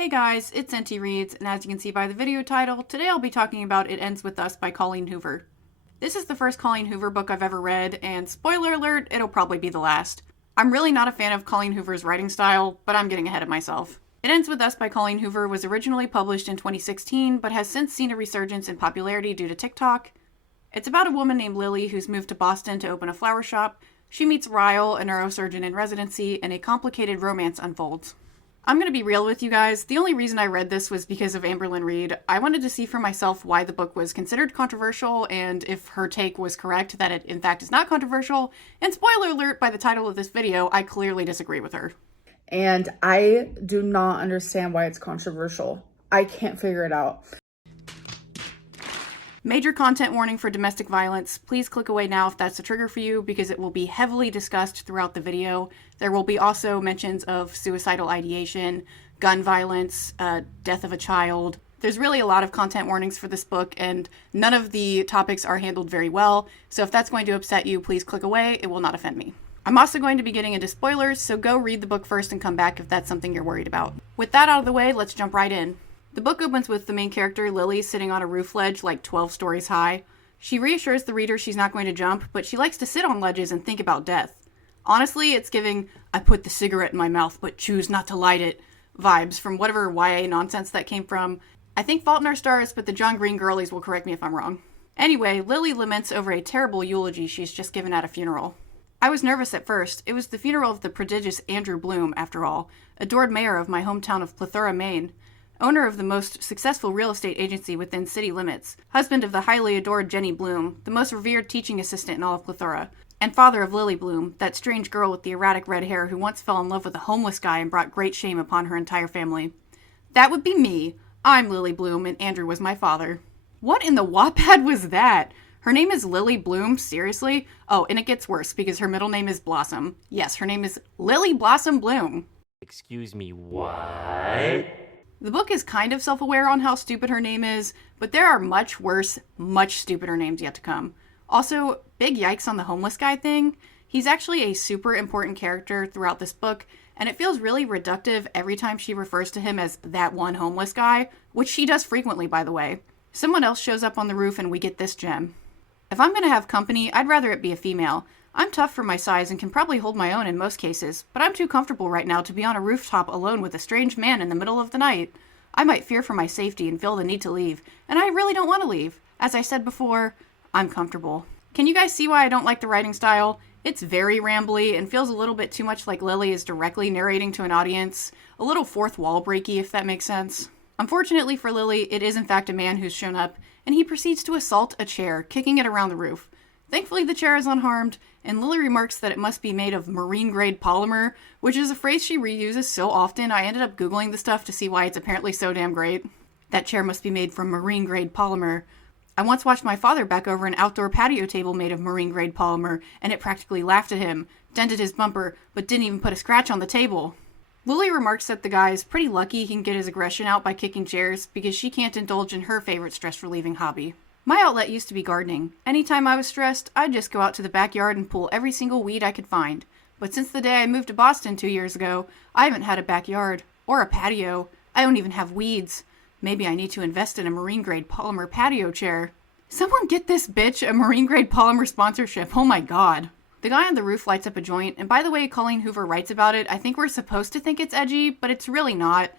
Hey guys, it's NT Reads, and as you can see by the video title, today I'll be talking about It Ends With Us by Colleen Hoover. This is the first Colleen Hoover book I've ever read, and spoiler alert, it'll probably be the last. I'm really not a fan of Colleen Hoover's writing style, but I'm getting ahead of myself. It Ends With Us by Colleen Hoover was originally published in 2016, but has since seen a resurgence in popularity due to TikTok. It's about a woman named Lily who's moved to Boston to open a flower shop. She meets Ryle, a neurosurgeon in residency, and a complicated romance unfolds. I'm going to be real with you guys. The only reason I read this was because of Amberlynn Reid. I wanted to see for myself why the book was considered controversial and if her take was correct that it in fact is not controversial. And spoiler alert, by the title of this video, I clearly disagree with her. And I do not understand why it's controversial. I can't figure it out. Major content warning for domestic violence. Please click away now if that's a trigger for you, because it will be heavily discussed throughout the video. There will be also mentions of suicidal ideation, gun violence, death of a child. There's really a lot of content warnings for this book, and none of the topics are handled very well. So if that's going to upset you, please click away. It will not offend me. I'm also going to be getting into spoilers, so go read the book first and come back if that's something you're worried about. With that out of the way, let's jump right in. The book opens with the main character, Lily, sitting on a roof ledge like 12 stories high. She reassures the reader she's not going to jump, but she likes to sit on ledges and think about death. Honestly, it's giving, I put the cigarette in my mouth but choose not to light it vibes from whatever YA nonsense that came from. I think Fault in Our Stars, but the John Green girlies will correct me if I'm wrong. Anyway, Lily laments over a terrible eulogy she's just given at a funeral. I was nervous at first. It was the funeral of the prodigious Andrew Bloom, after all, adored mayor of my hometown of Plethora, Maine. Owner of the most successful real estate agency within city limits, husband of the highly adored Jenny Bloom, the most revered teaching assistant in all of Plethora, and father of Lily Bloom, that strange girl with the erratic red hair who once fell in love with a homeless guy and brought great shame upon her entire family. That would be me. I'm Lily Bloom, and Andrew was my father. What in the Wattpad was that? Her name is Lily Bloom? Seriously? Oh, and it gets worse, because her middle name is Blossom. Yes, her name is Lily Blossom Bloom. Excuse me, what? The book is kind of self-aware on how stupid her name is, but there are much worse, much stupider names yet to come. Also, big yikes on the homeless guy thing. He's actually a super important character throughout this book, and it feels really reductive every time she refers to him as that one homeless guy, which she does frequently, by the way. Someone else shows up on the roof and we get this gem. If I'm going to have company, I'd rather it be a female. I'm tough for my size and can probably hold my own in most cases, but I'm too comfortable right now to be on a rooftop alone with a strange man in the middle of the night. I might fear for my safety and feel the need to leave, and I really don't want to leave. As I said before, I'm comfortable. Can you guys see why I don't like the writing style? It's very rambly and feels a little bit too much like Lily is directly narrating to an audience. A little fourth wall breaky, if that makes sense. Unfortunately for Lily, it is in fact a man who's shown up, and he proceeds to assault a chair, kicking it around the roof. Thankfully, the chair is unharmed, and Lily remarks that it must be made of marine-grade polymer, which is a phrase she reuses so often I ended up Googling the stuff to see why it's apparently so damn great. That chair must be made from marine-grade polymer. I once watched my father back over an outdoor patio table made of marine-grade polymer, and it practically laughed at him, dented his bumper, but didn't even put a scratch on the table. Lily remarks that the guy is pretty lucky he can get his aggression out by kicking chairs because she can't indulge in her favorite stress-relieving hobby. My outlet used to be gardening. Anytime I was stressed, I'd just go out to the backyard and pull every single weed I could find. But since the day I moved to Boston 2 years ago, I haven't had a backyard. Or a patio. I don't even have weeds. Maybe I need to invest in a marine-grade polymer patio chair. Someone get this bitch a marine-grade polymer sponsorship. Oh my god. The guy on the roof lights up a joint, and by the way Colleen Hoover writes about it, I think we're supposed to think it's edgy, but it's really not.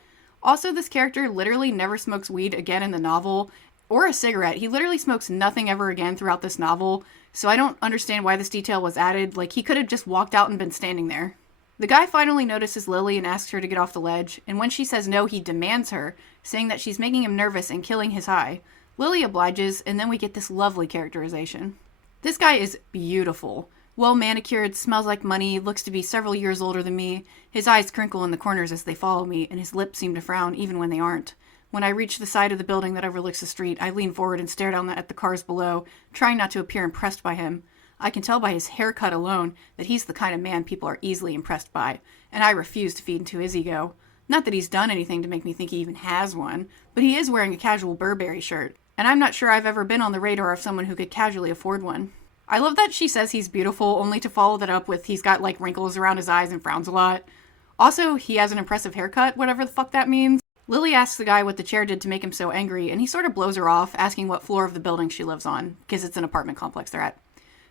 Also, this character literally never smokes weed again in the novel, or a cigarette. He literally smokes nothing ever again throughout this novel, so I don't understand why this detail was added. Like, he could have just walked out and been standing there. The guy finally notices Lily and asks her to get off the ledge, and when she says no, he demands her, saying that she's making him nervous and killing his high. Lily obliges, and then we get this lovely characterization. This guy is beautiful. Well manicured, smells like money, looks to be several years older than me. His eyes crinkle in the corners as they follow me, and his lips seem to frown even when they aren't. When I reach the side of the building that overlooks the street, I lean forward and stare down at the cars below, trying not to appear impressed by him. I can tell by his haircut alone that he's the kind of man people are easily impressed by, and I refuse to feed into his ego. Not that he's done anything to make me think he even has one, but he is wearing a casual Burberry shirt, and I'm not sure I've ever been on the radar of someone who could casually afford one. I love that she says he's beautiful, only to follow that up with he's got like wrinkles around his eyes and frowns a lot. Also, he has an impressive haircut, whatever the fuck that means. Lily asks the guy what the chair did to make him so angry, and he sort of blows her off, asking what floor of the building she lives on, because it's an apartment complex they're at.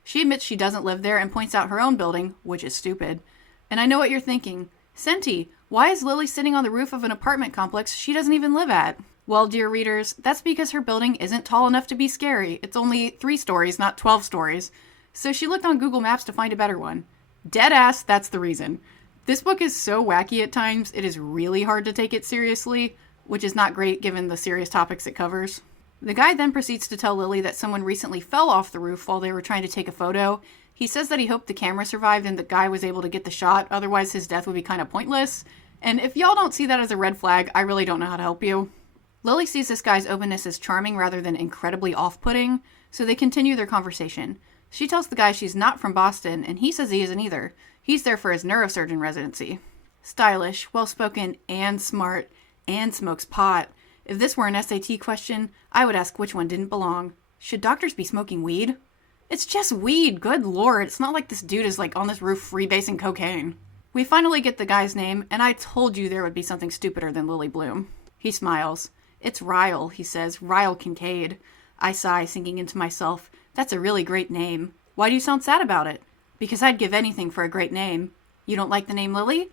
She admits she doesn't live there and points out her own building, which is stupid. And I know what you're thinking. Senti, why is Lily sitting on the roof of an apartment complex she doesn't even live at? Well, dear readers, that's because her building isn't tall enough to be scary. It's only 3 stories, not 12 stories. So she looked on Google Maps to find a better one. Dead ass, that's the reason. This book is so wacky at times, it is really hard to take it seriously, which is not great given the serious topics it covers. The guy then proceeds to tell Lily that someone recently fell off the roof while they were trying to take a photo. He says that he hoped the camera survived and the guy was able to get the shot, otherwise his death would be kind of pointless. And if y'all don't see that as a red flag, I really don't know how to help you. Lily sees this guy's openness as charming rather than incredibly off-putting, so they continue their conversation. She tells the guy she's not from Boston, and he says he isn't either. He's there for his neurosurgeon residency. Stylish, well-spoken, and smart, and smokes pot. If this were an SAT question, I would ask which one didn't belong. Should doctors be smoking weed? It's just weed, good lord. It's not like this dude is on this roof freebasing cocaine. We finally get the guy's name, and I told you there would be something stupider than Lily Bloom. He smiles. It's Ryle, he says. Ryle Kincaid. I sigh, thinking into myself, that's a really great name. Why do you sound sad about it? Because I'd give anything for a great name. You don't like the name Lily?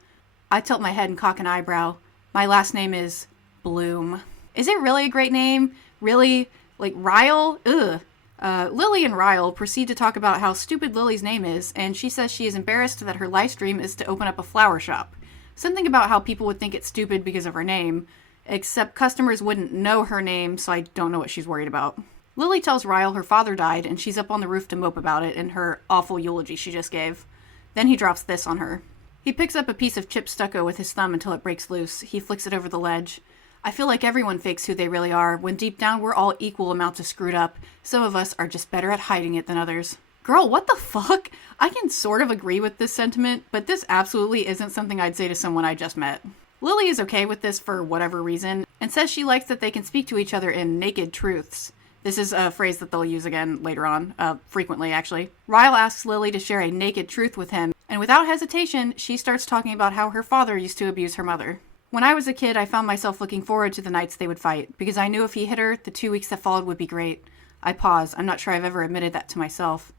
I tilt my head and cock an eyebrow. My last name is Bloom. Is it really a great name? Really? Ryle? Ugh. Lily and Ryle proceed to talk about how stupid Lily's name is, and she says she is embarrassed that her life's dream is to open up a flower shop. Something about how people would think it's stupid because of her name, except customers wouldn't know her name, so I don't know what she's worried about. Lily tells Ryle her father died, and she's up on the roof to mope about it in her awful eulogy she just gave. Then he drops this on her. He picks up a piece of chipped stucco with his thumb until it breaks loose. He flicks it over the ledge. I feel like everyone fakes who they really are, when deep down we're all equal amounts of screwed up. Some of us are just better at hiding it than others. Girl, what the fuck? I can sort of agree with this sentiment, but this absolutely isn't something I'd say to someone I just met. Lily is okay with this for whatever reason, and says she likes that they can speak to each other in naked truths. This is a phrase that they'll use again later on, frequently actually. Ryle asks Lily to share a naked truth with him, and without hesitation, she starts talking about how her father used to abuse her mother. When I was a kid, I found myself looking forward to the nights they would fight, because I knew if he hit her, the 2 weeks that followed would be great. I pause. I'm not sure I've ever admitted that to myself.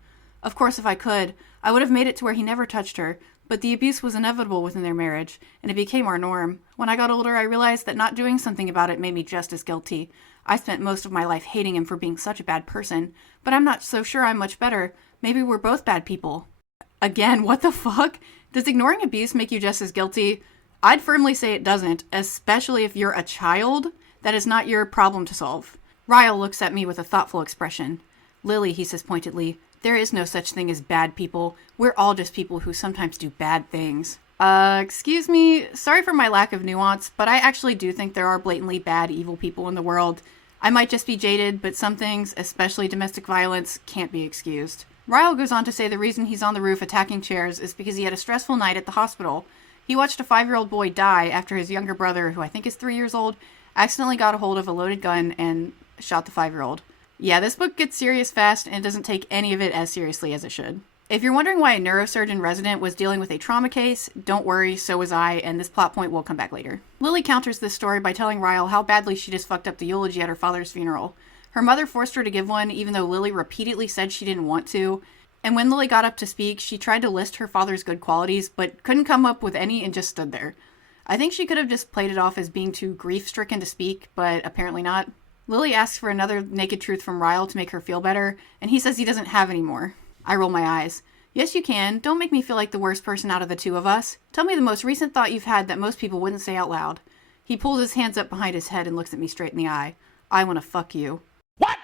Of course, if I could, I would have made it to where he never touched her, but the abuse was inevitable within their marriage, and it became our norm. When I got older, I realized that not doing something about it made me just as guilty. I spent most of my life hating him for being such a bad person, but I'm not so sure I'm much better. Maybe we're both bad people. Again, what the fuck? Does ignoring abuse make you just as guilty? I'd firmly say it doesn't, especially if you're a child. That is not your problem to solve. Ryle looks at me with a thoughtful expression. Lily, he says pointedly, there is no such thing as bad people. We're all just people who sometimes do bad things. Excuse me, sorry for my lack of nuance, but I actually do think there are blatantly bad, evil people in the world. I might just be jaded, but some things, especially domestic violence, can't be excused. Ryle goes on to say the reason he's on the roof attacking chairs is because he had a stressful night at the hospital. He watched a 5-year-old boy die after his younger brother, who I think is 3 years old, accidentally got a hold of a loaded gun and shot the 5-year-old. Yeah, this book gets serious fast and it doesn't take any of it as seriously as it should. If you're wondering why a neurosurgeon resident was dealing with a trauma case, don't worry, so was I, and this plot point will come back later. Lily counters this story by telling Ryle how badly she just fucked up the eulogy at her father's funeral. Her mother forced her to give one, even though Lily repeatedly said she didn't want to. And when Lily got up to speak, she tried to list her father's good qualities, but couldn't come up with any and just stood there. I think she could have just played it off as being too grief-stricken to speak, but apparently not. Lily asks for another naked truth from Ryle to make her feel better, and he says he doesn't have any more. I roll my eyes. Yes, you can. Don't make me feel like the worst person out of the two of us. Tell me the most recent thought you've had that most people wouldn't say out loud. He pulls his hands up behind his head and looks at me straight in the eye. I want to fuck you. What?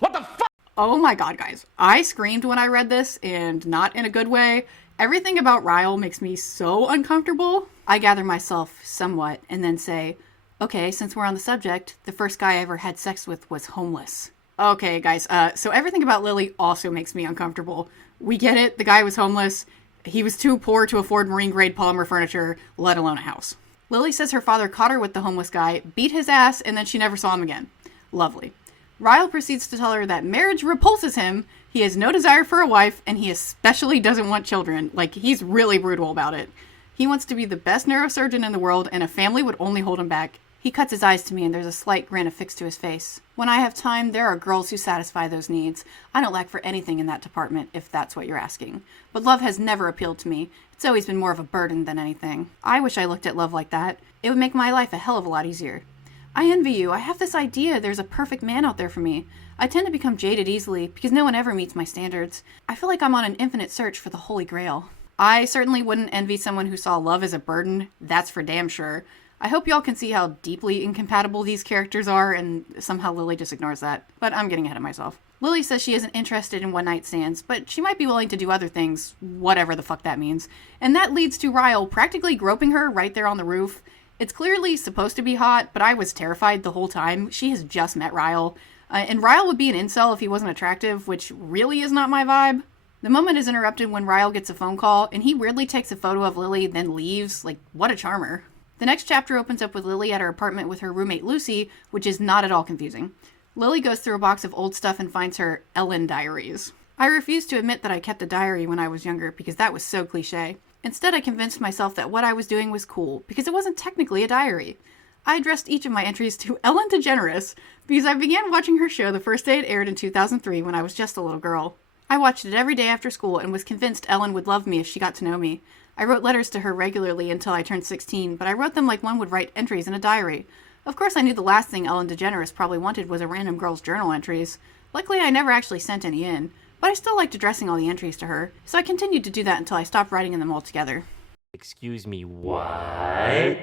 What the fuck? Oh my god, guys. I screamed when I read this, and not in a good way. Everything about Ryle makes me so uncomfortable. I gather myself somewhat and then say, okay, since we're on the subject, the first guy I ever had sex with was homeless. Okay, guys, so everything about Lily also makes me uncomfortable. We get it, the guy was homeless. He was too poor to afford marine-grade polymer furniture, let alone a house. Lily says her father caught her with the homeless guy, beat his ass, and then she never saw him again. Lovely. Ryle proceeds to tell her that marriage repulses him, he has no desire for a wife, and he especially doesn't want children. Like, he's really brutal about it. He wants to be the best neurosurgeon in the world, and a family would only hold him back. He cuts his eyes to me, and there's a slight grin affixed to his face. When I have time, there are girls who satisfy those needs. I don't lack for anything in that department, if that's what you're asking. But love has never appealed to me. It's always been more of a burden than anything. I wish I looked at love like that. It would make my life a hell of a lot easier. I envy you. I have this idea there's a perfect man out there for me. I tend to become jaded easily, because no one ever meets my standards. I feel like I'm on an infinite search for the Holy Grail. I certainly wouldn't envy someone who saw love as a burden. That's for damn sure. I hope y'all can see how deeply incompatible these characters are, and somehow Lily just ignores that. But I'm getting ahead of myself. Lily says she isn't interested in one-night stands, but she might be willing to do other things, whatever the fuck that means. And that leads to Ryle practically groping her right there on the roof. It's clearly supposed to be hot, but I was terrified the whole time. She has just met Ryle. And Ryle would be an incel if he wasn't attractive, which really is not my vibe. The moment is interrupted when Ryle gets a phone call, and he weirdly takes a photo of Lily, then leaves. Like, what a charmer. The next chapter opens up with Lily at her apartment with her roommate Lucy, which is not at all confusing. Lily goes through a box of old stuff and finds her Ellen diaries. I refused to admit that I kept a diary when I was younger because that was so cliche. Instead, I convinced myself that what I was doing was cool because it wasn't technically a diary. I addressed each of my entries to Ellen DeGeneres because I began watching her show the first day it aired in 2003 when I was just a little girl. I watched it every day after school and was convinced Ellen would love me if she got to know me. I wrote letters to her regularly until I turned 16, but I wrote them like one would write entries in a diary. Of course, I knew the last thing Ellen DeGeneres probably wanted was a random girl's journal entries. Luckily, I never actually sent any in, but I still liked addressing all the entries to her, so I continued to do that until I stopped writing in them altogether. Excuse me, what?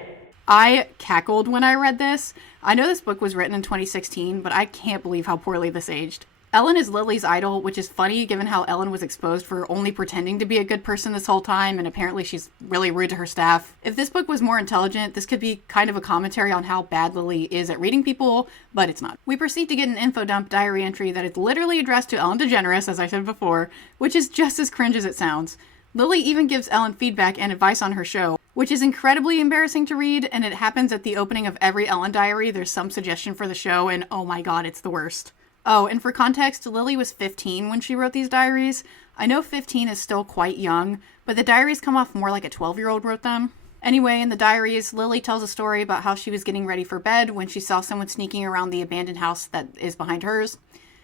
I cackled when I read this. I know this book was written in 2016, but I can't believe how poorly this aged. Ellen is Lily's idol, which is funny given how Ellen was exposed for only pretending to be a good person this whole time, and apparently she's really rude to her staff. If this book was more intelligent, this could be kind of a commentary on how bad Lily is at reading people, but it's not. We proceed to get an info dump diary entry that is literally addressed to Ellen DeGeneres, as I said before, which is just as cringe as it sounds. Lily even gives Ellen feedback and advice on her show, which is incredibly embarrassing to read, and it happens at the opening of every Ellen diary. There's some suggestion for the show, and oh my god, it's the worst. Oh, and for context, Lily was 15 when she wrote these diaries. I know 15 is still quite young, but the diaries come off more like a 12-year-old wrote them. Anyway, in the diaries, Lily tells a story about how she was getting ready for bed when she saw someone sneaking around the abandoned house that is behind hers.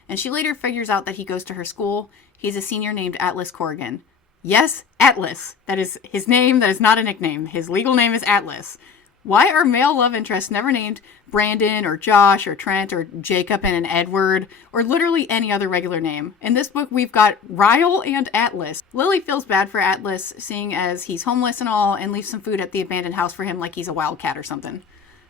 And she later figures out that he goes to her school. He's a senior named Atlas Corrigan. Yes, Atlas. That is his name. That is not a nickname. His legal name is Atlas. Why are male love interests never named Brandon or Josh or Trent or Jacob and an Edward or literally any other regular name? In this book, we've got Ryle and Atlas. Lily feels bad for Atlas, seeing as he's homeless and all, and leaves some food at the abandoned house for him like he's a wildcat or something.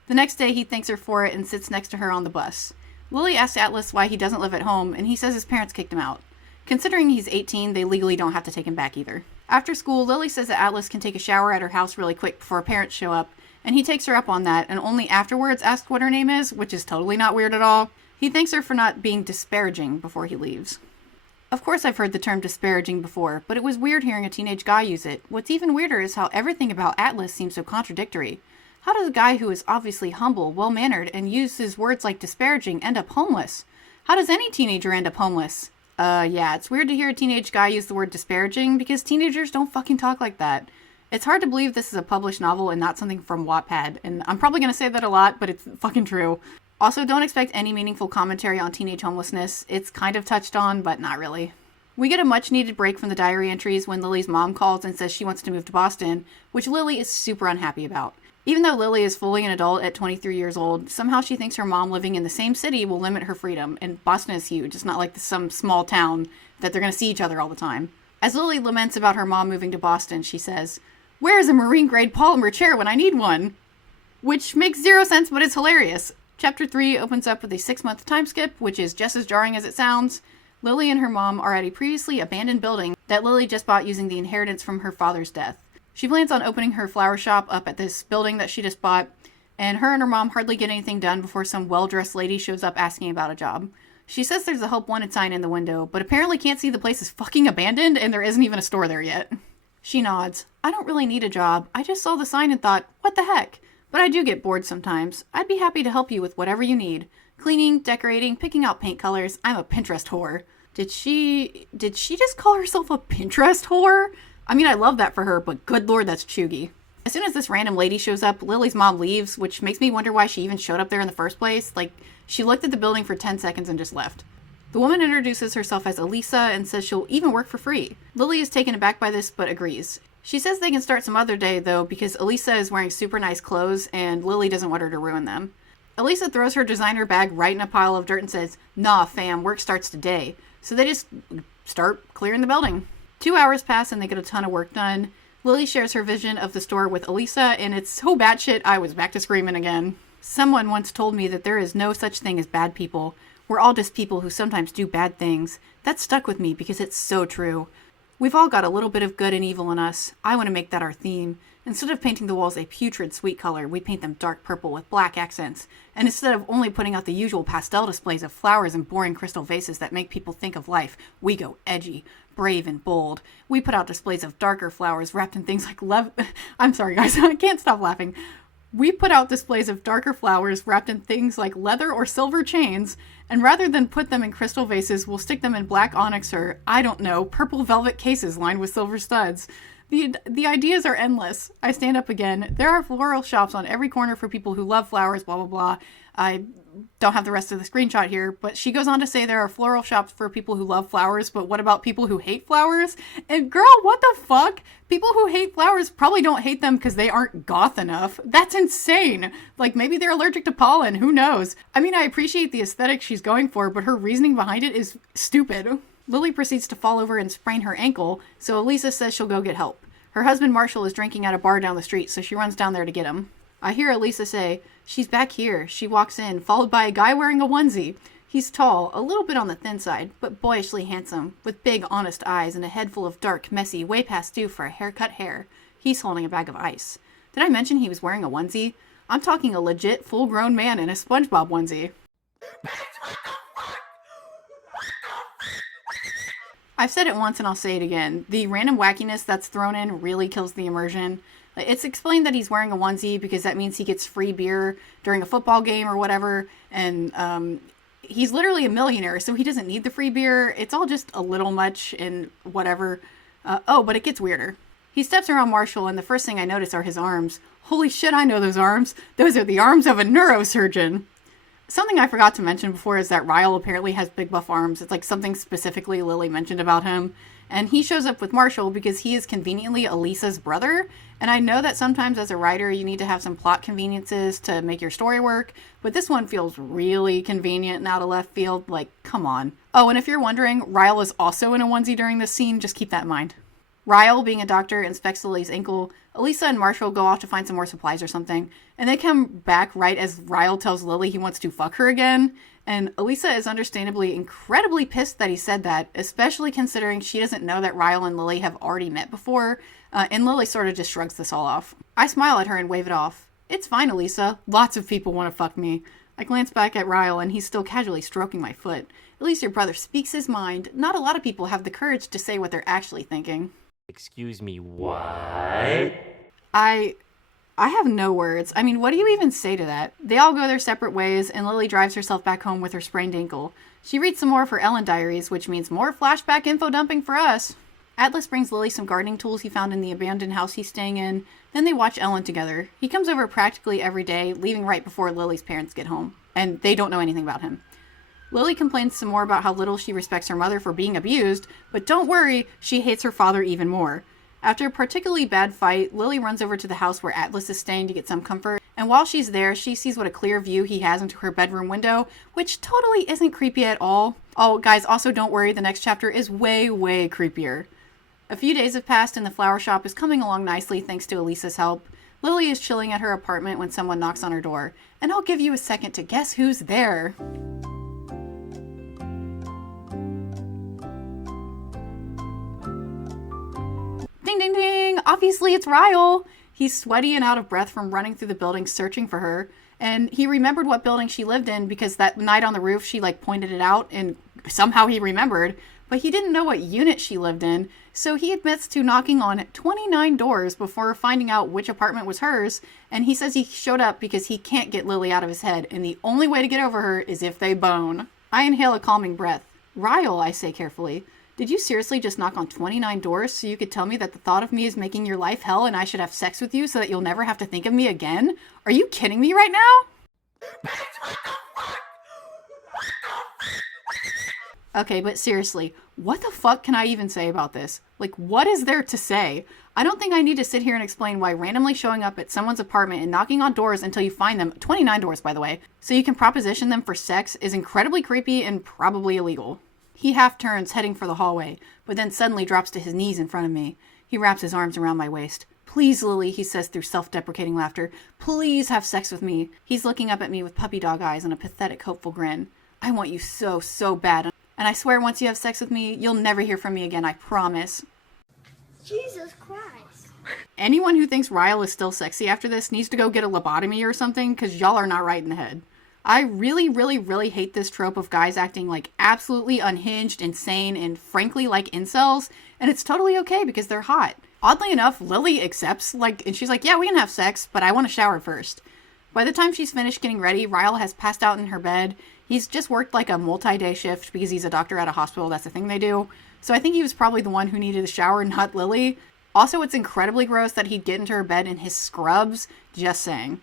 The next day, he thanks her for it and sits next to her on the bus. Lily asks Atlas why he doesn't live at home, and he says his parents kicked him out. Considering he's 18, they legally don't have to take him back either. After school, Lily says that Atlas can take a shower at her house really quick before her parents show up, and he takes her up on that, and only afterwards asks what her name is, which is totally not weird at all. He thanks her for not being disparaging before he leaves. Of course I've heard the term disparaging before, but it was weird hearing a teenage guy use it. What's even weirder is how everything about Atlas seems so contradictory. How does a guy who is obviously humble, well-mannered, and uses words like disparaging end up homeless? How does any teenager end up homeless? Yeah, it's weird to hear a teenage guy use the word disparaging because teenagers don't fucking talk like that. It's hard to believe this is a published novel and not something from Wattpad, and I'm probably going to say that a lot, but it's fucking true. Also, don't expect any meaningful commentary on teenage homelessness. It's kind of touched on, but not really. We get a much-needed break from the diary entries when Lily's mom calls and says she wants to move to Boston, which Lily is super unhappy about. Even though Lily is fully an adult at 23 years old, somehow she thinks her mom living in the same city will limit her freedom, and Boston is huge. It's not like some small town that they're going to see each other all the time. As Lily laments about her mom moving to Boston, she says, "Where is a marine-grade polymer chair when I need one?" Which makes zero sense, but it's hilarious. Chapter 3 opens up with a 6-month time skip, which is just as jarring as it sounds. Lily and her mom are at a previously abandoned building that Lily just bought using the inheritance from her father's death. She plans on opening her flower shop up at this building that she just bought, and her and her mom hardly get anything done before some well-dressed lady shows up asking about a job. She says there's a help wanted sign in the window, but apparently can't see the place is fucking abandoned and there isn't even a store there yet. She nods. "I don't really need a job. I just saw the sign and thought, what the heck? But I do get bored sometimes. I'd be happy to help you with whatever you need. Cleaning, decorating, picking out paint colors. I'm a Pinterest whore." Did she just call herself a Pinterest whore? I mean, I love that for her, but good lord, that's chuggy. As soon as this random lady shows up, Lily's mom leaves, which makes me wonder why she even showed up there in the first place. Like, she looked at the building for 10 seconds and just left. The woman introduces herself as Elisa and says she'll even work for free. Lily is taken aback by this, but agrees. She says they can start some other day, though, because Elisa is wearing super nice clothes and Lily doesn't want her to ruin them. Elisa throws her designer bag right in a pile of dirt and says, "Nah, fam, work starts today." So they just start clearing the building. 2 hours pass and they get a ton of work done. Lily shares her vision of the store with Elisa, and it's so batshit I was back to screaming again. Someone once told me that there is no such thing as bad people. We're all just people who sometimes do bad things. That stuck with me because it's so true. We've all got a little bit of good and evil in us. I want to make that our theme. Instead of painting the walls a putrid sweet color, we paint them dark purple with black accents. And instead of only putting out the usual pastel displays of flowers and boring crystal vases that make people think of life, we go edgy, brave, and bold. We put out displays of darker flowers wrapped in things like I'm sorry guys, I can't stop laughing. We put out displays of darker flowers wrapped in things like leather or silver chains, and rather than put them in crystal vases, we'll stick them in black onyx or, I don't know, purple velvet cases lined with silver studs. The ideas are endless. I stand up again. There are floral shops on every corner for people who love flowers, blah, blah, blah. I don't have the rest of the screenshot here, but she goes on to say there are floral shops for people who love flowers, but what about people who hate flowers? And girl, what the fuck? People who hate flowers probably don't hate them because they aren't goth enough. That's insane. Like, maybe they're allergic to pollen. Who knows? I mean, I appreciate the aesthetic she's going for, but her reasoning behind it is stupid. Lily proceeds to fall over and sprain her ankle, so Elisa says she'll go get help. Her husband Marshall is drinking at a bar down the street, so she runs down there to get him. I hear Elisa say, "She's back here." She walks in, followed by a guy wearing a onesie. He's tall, a little bit on the thin side, but boyishly handsome, with big, honest eyes and a head full of dark, messy, way past due for a haircut hair. He's holding a bag of ice. Did I mention he was wearing a onesie? I'm talking a legit, full-grown man in a SpongeBob onesie. I've said it once and I'll say it again. The random wackiness that's thrown in really kills the immersion. It's explained that he's wearing a onesie because that means he gets free beer during a football game or whatever. And he's literally a millionaire, so he doesn't need the free beer. It's all just a little much and whatever. But it gets weirder. He steps around Marshall and the first thing I notice are his arms. Holy shit, I know those arms. Those are the arms of a neurosurgeon. Something I forgot to mention before is that Ryle apparently has big buff arms. It's like something specifically Lily mentioned about him. And he shows up with Marshall because he is conveniently Elisa's brother. And I know that sometimes as a writer you need to have some plot conveniences to make your story work. But this one feels really convenient and out of left field. Like, come on. Oh, and if you're wondering, Ryle is also in a onesie during this scene. Just keep that in mind. Ryle, being a doctor, inspects Lily's ankle. Elisa and Marshall go off to find some more supplies or something. And they come back right as Ryle tells Lily he wants to fuck her again. And Elisa is understandably incredibly pissed that he said that, especially considering she doesn't know that Ryle and Lily have already met before. And Lily sort of just shrugs this all off. I smile at her and wave it off. It's fine, Elisa. Lots of people want to fuck me. I glance back at Ryle and he's still casually stroking my foot. At least your brother speaks his mind. Not a lot of people have the courage to say what they're actually thinking. Excuse me, what? I have no words. I mean, what do you even say to that? They all go their separate ways, and Lily drives herself back home with her sprained ankle. She reads some more of her Ellen diaries, which means more flashback info dumping for us. Atlas brings Lily some gardening tools he found in the abandoned house he's staying in. Then they watch Ellen together. He comes over practically every day, leaving right before Lily's parents get home. And they don't know anything about him. Lily complains some more about how little she respects her mother for being abused, but don't worry, she hates her father even more. After a particularly bad fight, Lily runs over to the house where Atlas is staying to get some comfort, and while she's there, she sees what a clear view he has into her bedroom window, which totally isn't creepy at all. Oh, guys, also don't worry, the next chapter is way, way creepier. A few days have passed and the flower shop is coming along nicely thanks to Elisa's help. Lily is chilling at her apartment when someone knocks on her door, and I'll give you a second to guess who's there. Ding, ding, ding! Obviously it's Ryle! He's sweaty and out of breath from running through the building searching for her. And he remembered what building she lived in because that night on the roof she pointed it out and somehow he remembered. But he didn't know what unit she lived in, so he admits to knocking on 29 doors before finding out which apartment was hers. And he says he showed up because he can't get Lily out of his head and the only way to get over her is if they bone. I inhale a calming breath. Ryle, I say carefully. Did you seriously just knock on 29 doors so you could tell me that the thought of me is making your life hell and I should have sex with you so that you'll never have to think of me again? Are you kidding me right now? Okay, but seriously, what the fuck can I even say about this? Like, what is there to say? I don't think I need to sit here and explain why randomly showing up at someone's apartment and knocking on doors until you find them, 29 doors by the way, so you can proposition them for sex is incredibly creepy and probably illegal. He half turns, heading for the hallway, but then suddenly drops to his knees in front of me. He wraps his arms around my waist. Please, Lily, he says through self-deprecating laughter. Please have sex with me. He's looking up at me with puppy dog eyes and a pathetic, hopeful grin. I want you so, so bad. And I swear once you have sex with me, you'll never hear from me again, I promise. Jesus Christ. Anyone who thinks Ryle is still sexy after this needs to go get a lobotomy or something, because y'all are not right in the head. I really, really, really hate this trope of guys acting like absolutely unhinged, insane, and frankly like incels, and it's totally okay because they're hot. Oddly enough, Lily accepts, and she's like, yeah, we can have sex, but I want to shower first. By the time she's finished getting ready, Ryle has passed out in her bed. He's just worked like a multi-day shift because he's a doctor at a hospital. That's the thing they do. So I think he was probably the one who needed a shower, not Lily. Also, it's incredibly gross that he'd get into her bed in his scrubs. Just saying.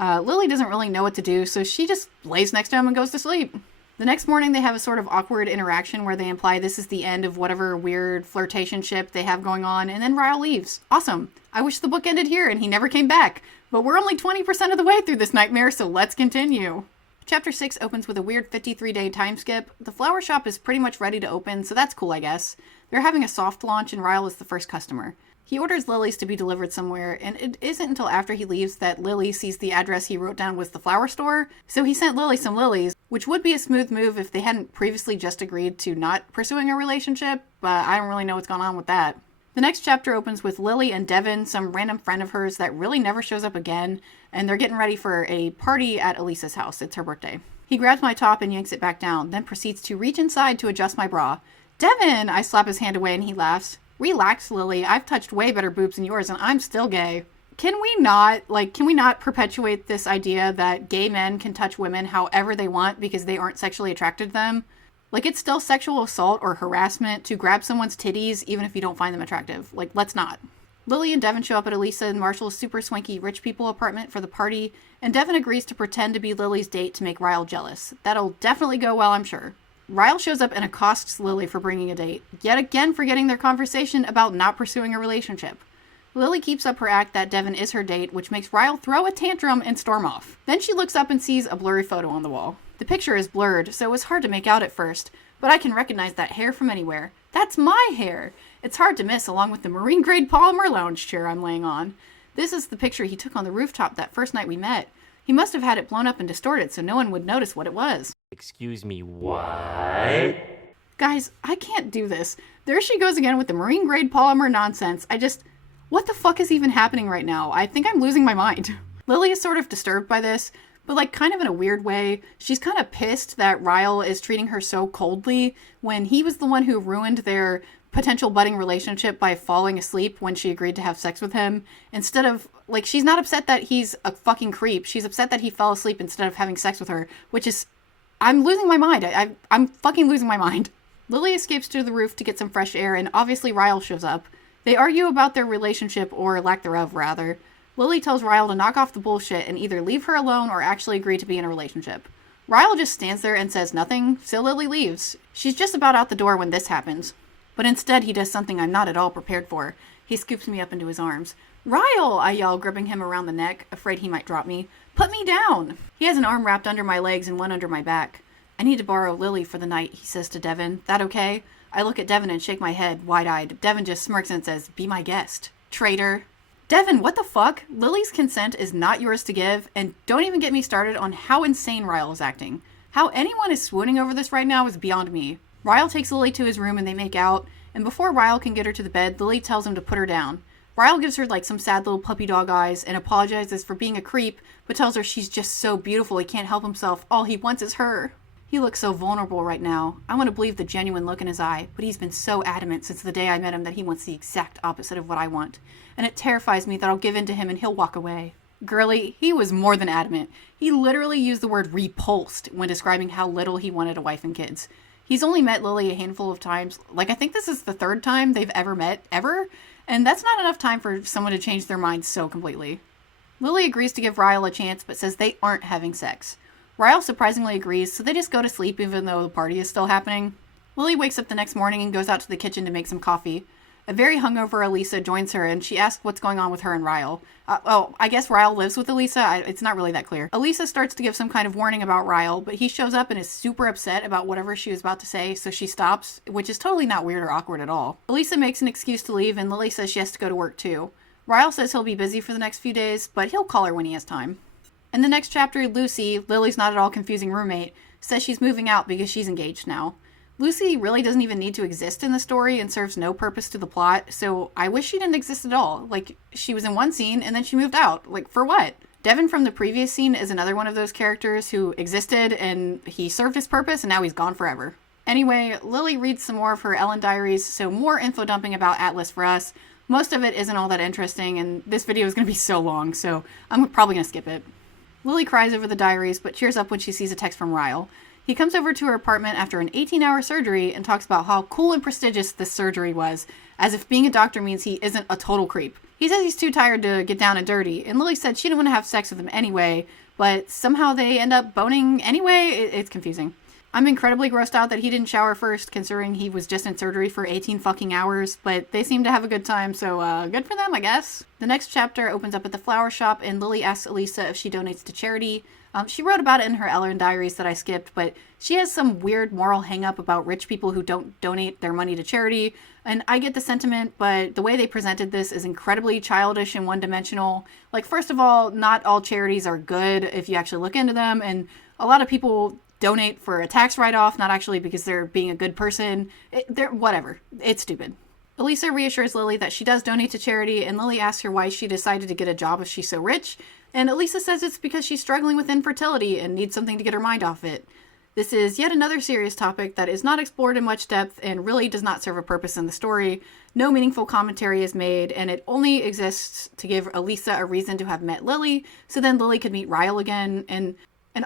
Lily doesn't really know what to do, so she just lays next to him and goes to sleep. The next morning, they have a sort of awkward interaction where they imply this is the end of whatever weird flirtationship they have going on, and then Ryle leaves. Awesome. I wish the book ended here and he never came back. But we're only 20% of the way through this nightmare, so let's continue. Chapter 6 opens with a weird 53-day time skip. The flower shop is pretty much ready to open, so that's cool, I guess. They're having a soft launch, and Ryle is the first customer. He orders lilies to be delivered somewhere, and it isn't until after he leaves that Lily sees the address he wrote down was the flower store. So he sent Lily some lilies, which would be a smooth move if they hadn't previously just agreed to not pursuing a relationship, but I don't really know what's going on with that. The next chapter opens with Lily and Devin, some random friend of hers that really never shows up again, and they're getting ready for a party at Elisa's house. It's her birthday. He grabs my top and yanks it back down, then proceeds to reach inside to adjust my bra. Devin! I slap his hand away and he laughs. Relax, Lily. I've touched way better boobs than yours and I'm still gay. Can we not perpetuate this idea that gay men can touch women however they want because they aren't sexually attracted to them? It's still sexual assault or harassment to grab someone's titties even if you don't find them attractive. Let's not. Lily and Devin show up at Elisa and Marshall's super swanky rich people apartment for the party, and Devin agrees to pretend to be Lily's date to make Ryle jealous. That'll definitely go well, I'm sure. Ryle shows up and accosts Lily for bringing a date, yet again forgetting their conversation about not pursuing a relationship. Lily keeps up her act that Devin is her date, which makes Ryle throw a tantrum and storm off. Then she looks up and sees a blurry photo on the wall. The picture is blurred, so it was hard to make out at first, but I can recognize that hair from anywhere. That's my hair! It's hard to miss, along with the marine-grade polymer lounge chair I'm laying on. This is the picture he took on the rooftop that first night we met. He must have had it blown up and distorted so no one would notice what it was. Excuse me, what? Guys, I can't do this. There she goes again with the marine-grade polymer nonsense. What the fuck is even happening right now? I think I'm losing my mind. Lily is sort of disturbed by this, but kind of in a weird way. She's kind of pissed that Ryle is treating her so coldly when he was the one who ruined their potential budding relationship by falling asleep when she agreed to have sex with him. Instead of, she's not upset that he's a fucking creep. She's upset that he fell asleep instead of having sex with her, which is, I'm losing my mind. I'm fucking losing my mind. Lily escapes to the roof to get some fresh air, and obviously Ryle shows up. They argue about their relationship, or lack thereof, rather. Lily tells Ryle to knock off the bullshit and either leave her alone or actually agree to be in a relationship. Ryle just stands there and says nothing, so Lily leaves. She's just about out the door when this happens. But instead, he does something I'm not at all prepared for. He scoops me up into his arms. Ryle! I yell, gripping him around the neck, afraid he might drop me. Put me down! He has an arm wrapped under my legs and one under my back. I need to borrow Lily for the night, he says to Devin. That okay? I look at Devin and shake my head, wide-eyed. Devin just smirks and says, be my guest. Traitor. Devin, what the fuck? Lily's consent is not yours to give, and don't even get me started on how insane Ryle is acting. How anyone is swooning over this right now is beyond me. Ryle takes Lily to his room and they make out, and before Ryle can get her to the bed, Lily tells him to put her down. Ryle gives her some sad little puppy dog eyes and apologizes for being a creep, but tells her she's just so beautiful he can't help himself. All he wants is her. He looks so vulnerable right now. I want to believe the genuine look in his eye, but he's been so adamant since the day I met him that he wants the exact opposite of what I want. And it terrifies me that I'll give in to him and he'll walk away. Girly, he was more than adamant. He literally used the word repulsed when describing how little he wanted a wife and kids. He's only met Lily a handful of times. Like, I think this is the third time they've ever met, ever. And that's not enough time for someone to change their mind so completely. Lily agrees to give Ryle a chance, but says they aren't having sex. Ryle surprisingly agrees, so they just go to sleep even though the party is still happening. Lily wakes up the next morning and goes out to the kitchen to make some coffee. A very hungover Elisa joins her, and she asks what's going on with her and Ryle. I guess Ryle lives with Elisa. It's not really that clear. Elisa starts to give some kind of warning about Ryle, but he shows up and is super upset about whatever she was about to say, so she stops, which is totally not weird or awkward at all. Elisa makes an excuse to leave, and Lily says she has to go to work too. Ryle says he'll be busy for the next few days, but he'll call her when he has time. In the next chapter, Lucy, Lily's not at all confusing roommate, says she's moving out because she's engaged now. Lucy really doesn't even need to exist in the story and serves no purpose to the plot, so I wish she didn't exist at all. Like, she was in one scene and then she moved out. Like, for what? Devin from the previous scene is another one of those characters who existed and he served his purpose and now he's gone forever. Anyway, Lily reads some more of her Ellen diaries, so more info dumping about Atlas for us. Most of it isn't all that interesting, and this video is going to be so long, so I'm probably going to skip it. Lily cries over the diaries, but cheers up when she sees a text from Ryle. He comes over to her apartment after an 18-hour surgery and talks about how cool and prestigious this surgery was, as if being a doctor means he isn't a total creep. He says he's too tired to get down and dirty, and Lily said she didn't want to have sex with him anyway, but somehow they end up boning anyway. It's confusing. I'm incredibly grossed out that he didn't shower first, considering he was just in surgery for 18 fucking hours, but they seem to have a good time, so good for them, I guess. The next chapter opens up at the flower shop, and Lily asks Elisa if she donates to charity. She wrote about it in her Ellen diaries that I skipped, but she has some weird moral hang-up about rich people who don't donate their money to charity, and I get the sentiment, but the way they presented this is incredibly childish and one-dimensional. Like, first of all, not all charities are good if you actually look into them, and a lot of people donate for a tax write-off, not actually because they're being a good person. Whatever. It's stupid. Elisa reassures Lily that she does donate to charity, and Lily asks her why she decided to get a job if she's so rich, and Elisa says it's because she's struggling with infertility and needs something to get her mind off it. This is yet another serious topic that is not explored in much depth and really does not serve a purpose in the story. No meaningful commentary is made, and it only exists to give Elisa a reason to have met Lily, so then Lily could meet Ryle again, and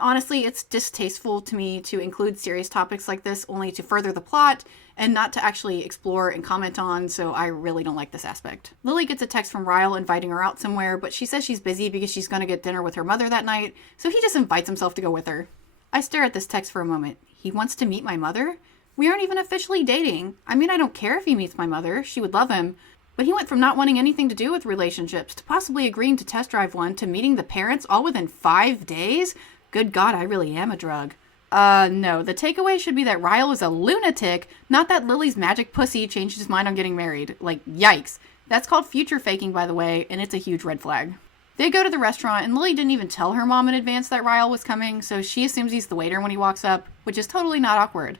honestly, it's distasteful to me to include serious topics like this only to further the plot and not to actually explore and comment on, so I really don't like this aspect. Lily gets a text from Ryle inviting her out somewhere, but she says she's busy because she's going to get dinner with her mother that night, so he just invites himself to go with her. I stare at this text for a moment. He wants to meet my mother? We aren't even officially dating. I mean, I don't care if he meets my mother. She would love him. But he went from not wanting anything to do with relationships to possibly agreeing to test drive one to meeting the parents all within 5 days? Good God, I really am a drug. No, the takeaway should be that Ryle is a lunatic, not that Lily's magic pussy changed his mind on getting married. Like, yikes. That's called future faking, by the way, and it's a huge red flag. They go to the restaurant, and Lily didn't even tell her mom in advance that Ryle was coming, so she assumes he's the waiter when he walks up, which is totally not awkward.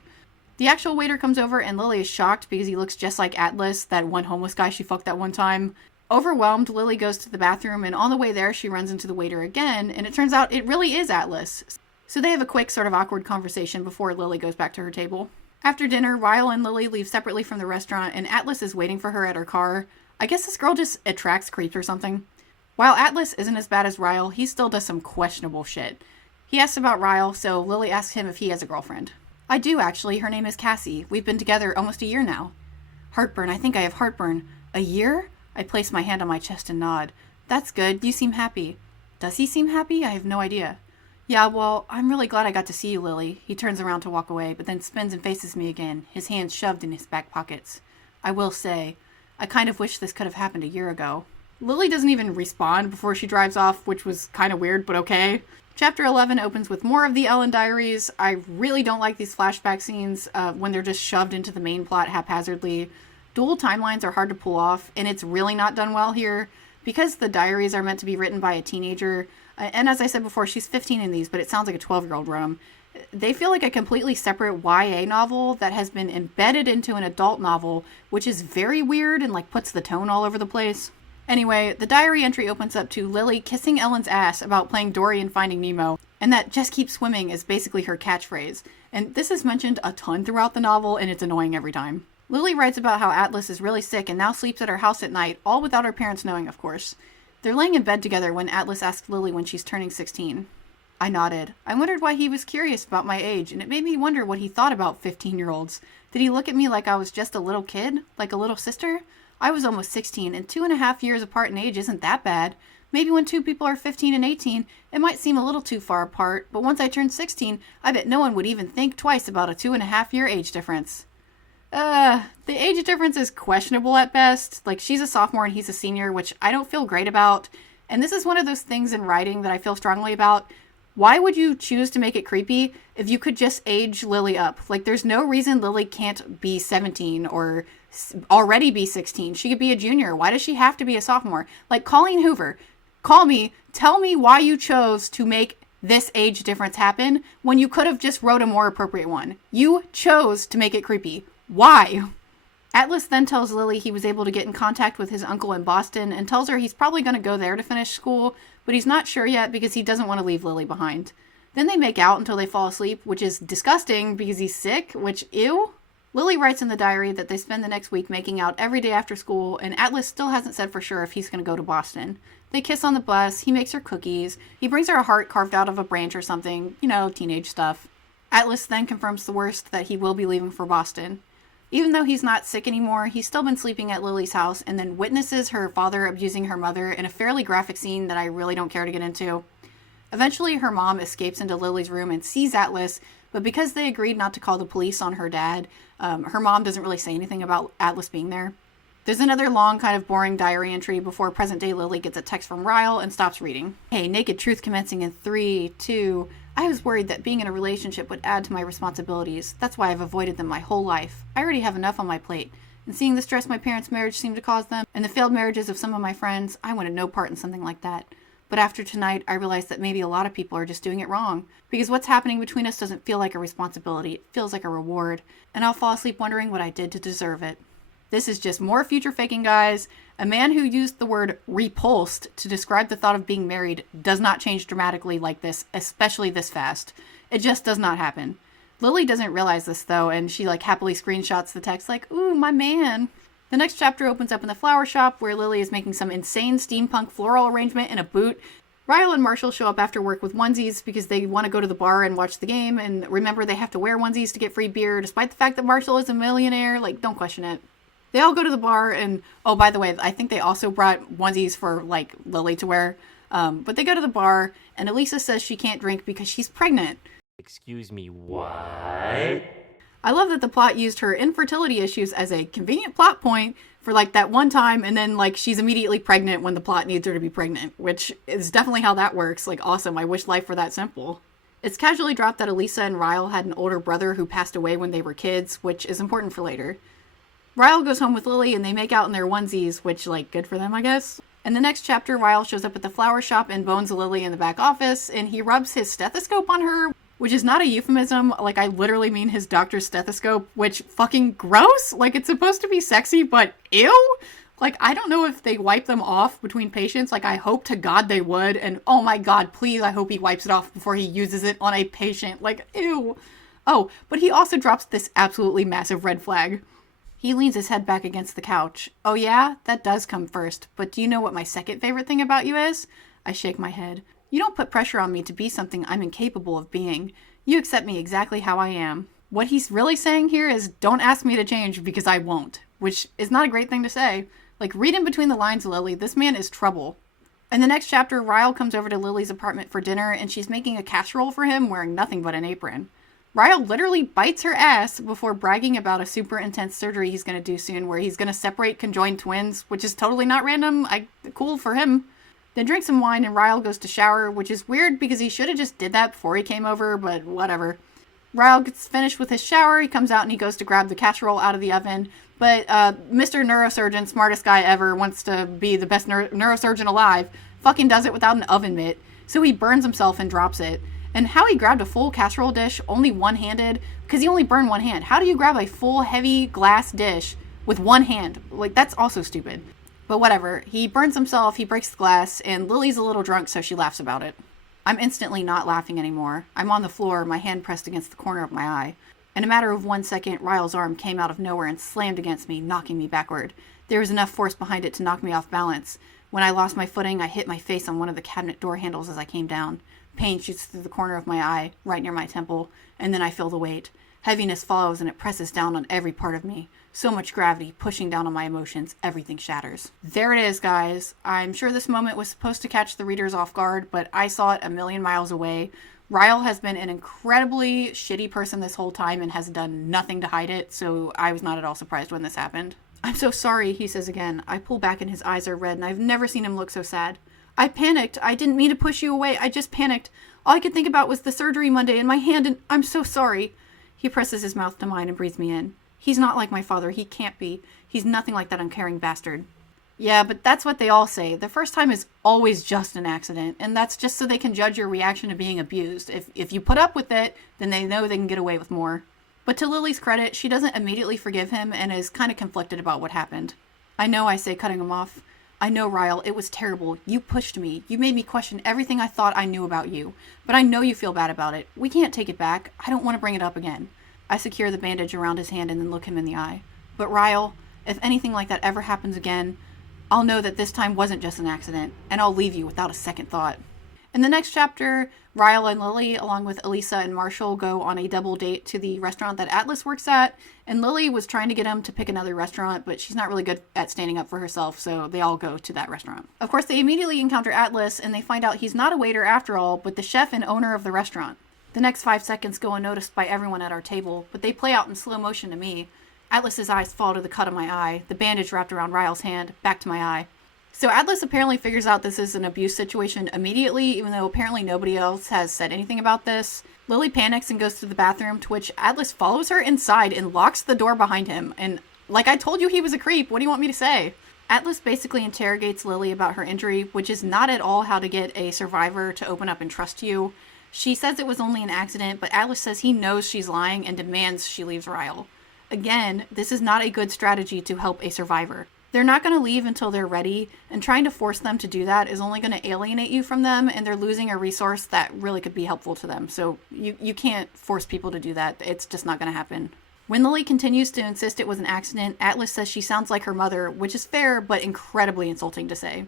The actual waiter comes over, and Lily is shocked because he looks just like Atlas, that one homeless guy she fucked that one time. Overwhelmed, Lily goes to the bathroom, and on the way there, she runs into the waiter again, and it turns out it really is Atlas. So they have a quick, sort of awkward conversation before Lily goes back to her table. After dinner, Ryle and Lily leave separately from the restaurant, and Atlas is waiting for her at her car. I guess this girl just attracts creeps or something. While Atlas isn't as bad as Ryle, he still does some questionable shit. He asks about Ryle, so Lily asks him if he has a girlfriend. I do, actually. Her name is Cassie. We've been together almost a year now. Heartburn. I think I have heartburn. A year? I place my hand on my chest and nod. That's good. You seem happy. Does he seem happy? I have no idea. Yeah, well, I'm really glad I got to see you, Lily. He turns around to walk away, but then spins and faces me again, his hands shoved in his back pockets. I will say, I kind of wish this could have happened a year ago. Lily doesn't even respond before she drives off, which was kind of weird, but okay. Chapter 11 opens with more of the Ellen diaries. I really don't like these flashback scenes when they're just shoved into the main plot haphazardly. Dual timelines are hard to pull off, and it's really not done well here. Because the diaries are meant to be written by a teenager, and as I said before, she's 15 in these, but it sounds like a 12-year-old wrote them. They feel like a completely separate YA novel that has been embedded into an adult novel, which is very weird and like puts the tone all over the place. Anyway, the diary entry opens up to Lily kissing Ellen's ass about playing Dory in Finding Nemo, and that "just keep swimming" is basically her catchphrase. And this is mentioned a ton throughout the novel, and it's annoying every time. Lily writes about how Atlas is really sick and now sleeps at her house at night, all without her parents knowing, of course. They're laying in bed together when Atlas asks Lily when she's turning 16. I nodded. I wondered why he was curious about my age, and it made me wonder what he thought about 15-year-olds. Did he look at me like I was just a little kid? Like a little sister? I was almost 16, and 2.5 years apart in age isn't that bad. Maybe when two people are 15 and 18, it might seem a little too far apart, but once I turned 16, I bet no one would even think twice about a 2.5-year age difference. The age difference is questionable at best. Like, she's a sophomore and he's a senior, which I don't feel great about. And this is one of those things in writing that I feel strongly about. Why would you choose to make it creepy if you could just age Lily up? Like, there's no reason Lily can't be 17 or already be 16. She could be a junior. Why does she have to be a sophomore? Like, Colleen Hoover, call me, tell me why you chose to make this age difference happen when you could have just wrote a more appropriate one. You chose to make it creepy. Why? Atlas then tells Lily he was able to get in contact with his uncle in Boston and tells her he's probably going to go there to finish school, but he's not sure yet because he doesn't want to leave Lily behind. Then they make out until they fall asleep, which is disgusting because he's sick, which, ew. Lily writes in the diary that they spend the next week making out every day after school, and Atlas still hasn't said for sure if he's going to go to Boston. They kiss on the bus, he makes her cookies, he brings her a heart carved out of a branch or something, you know, teenage stuff. Atlas then confirms the worst, that he will be leaving for Boston. Even though he's not sick anymore, he's still been sleeping at Lily's house and then witnesses her father abusing her mother in a fairly graphic scene that I really don't care to get into. Eventually, her mom escapes into Lily's room and sees Atlas, but because they agreed not to call the police on her dad, her mom doesn't really say anything about Atlas being there. There's another long, kind of boring diary entry before present-day Lily gets a text from Ryle and stops reading. Hey, naked truth commencing in 3, 2... I was worried that being in a relationship would add to my responsibilities. That's why I've avoided them my whole life. I already have enough on my plate. And seeing the stress my parents' marriage seemed to cause them, and the failed marriages of some of my friends, I wanted no part in something like that. But after tonight, I realized that maybe a lot of people are just doing it wrong. Because what's happening between us doesn't feel like a responsibility. It feels like a reward. And I'll fall asleep wondering what I did to deserve it. This is just more future faking, guys. A man who used the word repulsed to describe the thought of being married does not change dramatically like this, especially this fast. It just does not happen. Lily doesn't realize this, though, and she, happily screenshots the text like, ooh, my man. The next chapter opens up in the flower shop, where Lily is making some insane steampunk floral arrangement in a boot. Ryle and Marshall show up after work with onesies because they want to go to the bar and watch the game, and remember they have to wear onesies to get free beer, despite the fact that Marshall is a millionaire. Don't question it. They all go to the bar, and, oh, by the way, I think they also brought onesies for, Lily to wear. But they go to the bar, and Elisa says she can't drink because she's pregnant. Excuse me, what? I love that the plot used her infertility issues as a convenient plot point for, that one time, and then, she's immediately pregnant when the plot needs her to be pregnant, which is definitely how that works. Awesome. I wish life were that simple. It's casually dropped that Elisa and Ryle had an older brother who passed away when they were kids, which is important for later. Ryle goes home with Lily, and they make out in their onesies, which, good for them, I guess. In the next chapter, Ryle shows up at the flower shop and bones Lily in the back office, and he rubs his stethoscope on her, which is not a euphemism. I literally mean his doctor's stethoscope, which fucking gross. It's supposed to be sexy, but ew. I don't know if they wipe them off between patients. I hope to God they would, and oh my God, please, I hope he wipes it off before he uses it on a patient. Ew. Oh, but he also drops this absolutely massive red flag. He leans his head back against the couch. Oh yeah, that does come first. But do you know what my second favorite thing about you is? I shake my head. You don't put pressure on me to be something I'm incapable of being. You accept me exactly how I am. What he's really saying here is, don't ask me to change because I won't. Which is not a great thing to say. Read in between the lines, Lily. This man is trouble. In the next chapter, Ryle comes over to Lily's apartment for dinner, and she's making a casserole for him wearing nothing but an apron. Ryle literally bites her ass before bragging about a super intense surgery he's going to do soon where he's going to separate conjoined twins, which is totally not random. Cool for him. Then drinks some wine and Ryle goes to shower, which is weird because he should have just did that before he came over, but whatever. Ryle gets finished with his shower, he comes out and he goes to grab the casserole out of the oven, but Mr. Neurosurgeon, smartest guy ever, wants to be the best neurosurgeon alive, fucking does it without an oven mitt, so he burns himself and drops it. And how he grabbed a full casserole dish, only one-handed, because he only burned one hand. How do you grab a full, heavy glass dish with one hand? That's also stupid. But whatever. He burns himself, he breaks the glass, and Lily's a little drunk, so she laughs about it. I'm instantly not laughing anymore. I'm on the floor, my hand pressed against the corner of my eye. In a matter of 1 second, Ryle's arm came out of nowhere and slammed against me, knocking me backward. There was enough force behind it to knock me off balance. When I lost my footing, I hit my face on one of the cabinet door handles as I came down. Pain shoots through the corner of my eye, right near my temple, and then I feel the weight. Heaviness follows and it presses down on every part of me. So much gravity pushing down on my emotions, everything shatters. There it is, guys. I'm sure this moment was supposed to catch the readers off guard, but I saw it a million miles away. Ryle has been an incredibly shitty person this whole time and has done nothing to hide it, so I was not at all surprised when this happened. I'm so sorry, he says again. I pull back and his eyes are red, and I've never seen him look so sad. I panicked. I didn't mean to push you away. I just panicked. All I could think about was the surgery Monday and my hand, and I'm so sorry. He presses his mouth to mine and breathes me in. He's not like my father. He can't be. He's nothing like that uncaring bastard. Yeah, but that's what they all say. The first time is always just an accident, and that's just so they can judge your reaction to being abused. If you put up with it, then they know they can get away with more. But to Lily's credit, she doesn't immediately forgive him and is kind of conflicted about what happened. I know, I say, cutting him off. I know, Ryle, it was terrible. You pushed me. You made me question everything I thought I knew about you. But I know you feel bad about it. We can't take it back. I don't want to bring it up again. I secure the bandage around his hand and then look him in the eye. But Ryle, if anything like that ever happens again, I'll know that this time wasn't just an accident, and I'll leave you without a second thought. In the next chapter, Ryle and Lily, along with Elisa and Marshall, go on a double date to the restaurant that Atlas works at, and Lily was trying to get him to pick another restaurant, but she's not really good at standing up for herself, so they all go to that restaurant. Of course, they immediately encounter Atlas, and they find out he's not a waiter after all, but the chef and owner of the restaurant. The next 5 seconds go unnoticed by everyone at our table, but they play out in slow motion to me. Atlas's eyes fall to the cut of my eye, the bandage wrapped around Ryle's hand, back to my eye. So Atlas apparently figures out this is an abuse situation immediately, even though apparently nobody else has said anything about this. Lily panics and goes to the bathroom, to which Atlas follows her inside and locks the door behind him. And like I told you he was a creep, what do you want me to say? Atlas basically interrogates Lily about her injury, which is not at all how to get a survivor to open up and trust you. She says it was only an accident, but Atlas says he knows she's lying and demands she leaves Ryle. Again, this is not a good strategy to help a survivor. They're not going to leave until they're ready, and trying to force them to do that is only going to alienate you from them, and they're losing a resource that really could be helpful to them. So you can't force people to do that. It's just not going to happen. When Lily continues to insist it was an accident, Atlas says she sounds like her mother, which is fair, but incredibly insulting to say.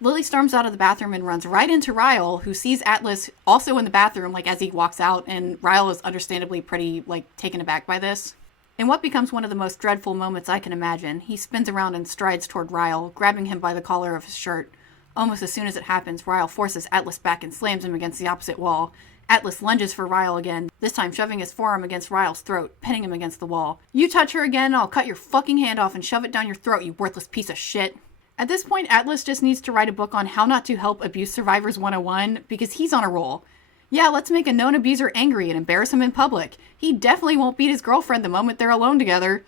Lily storms out of the bathroom and runs right into Ryle, who sees Atlas also in the bathroom, like, as he walks out, and Ryle is understandably pretty, taken aback by this. In what becomes one of the most dreadful moments I can imagine, he spins around and strides toward Ryle, grabbing him by the collar of his shirt. Almost as soon as it happens, Ryle forces Atlas back and slams him against the opposite wall. Atlas lunges for Ryle again, this time shoving his forearm against Ryle's throat, pinning him against the wall. You touch her again, I'll cut your fucking hand off and shove it down your throat, you worthless piece of shit. At this point, Atlas just needs to write a book on how not to help abuse survivors 101, because he's on a roll. Yeah, let's make a known abuser angry and embarrass him in public. He definitely won't beat his girlfriend the moment they're alone together.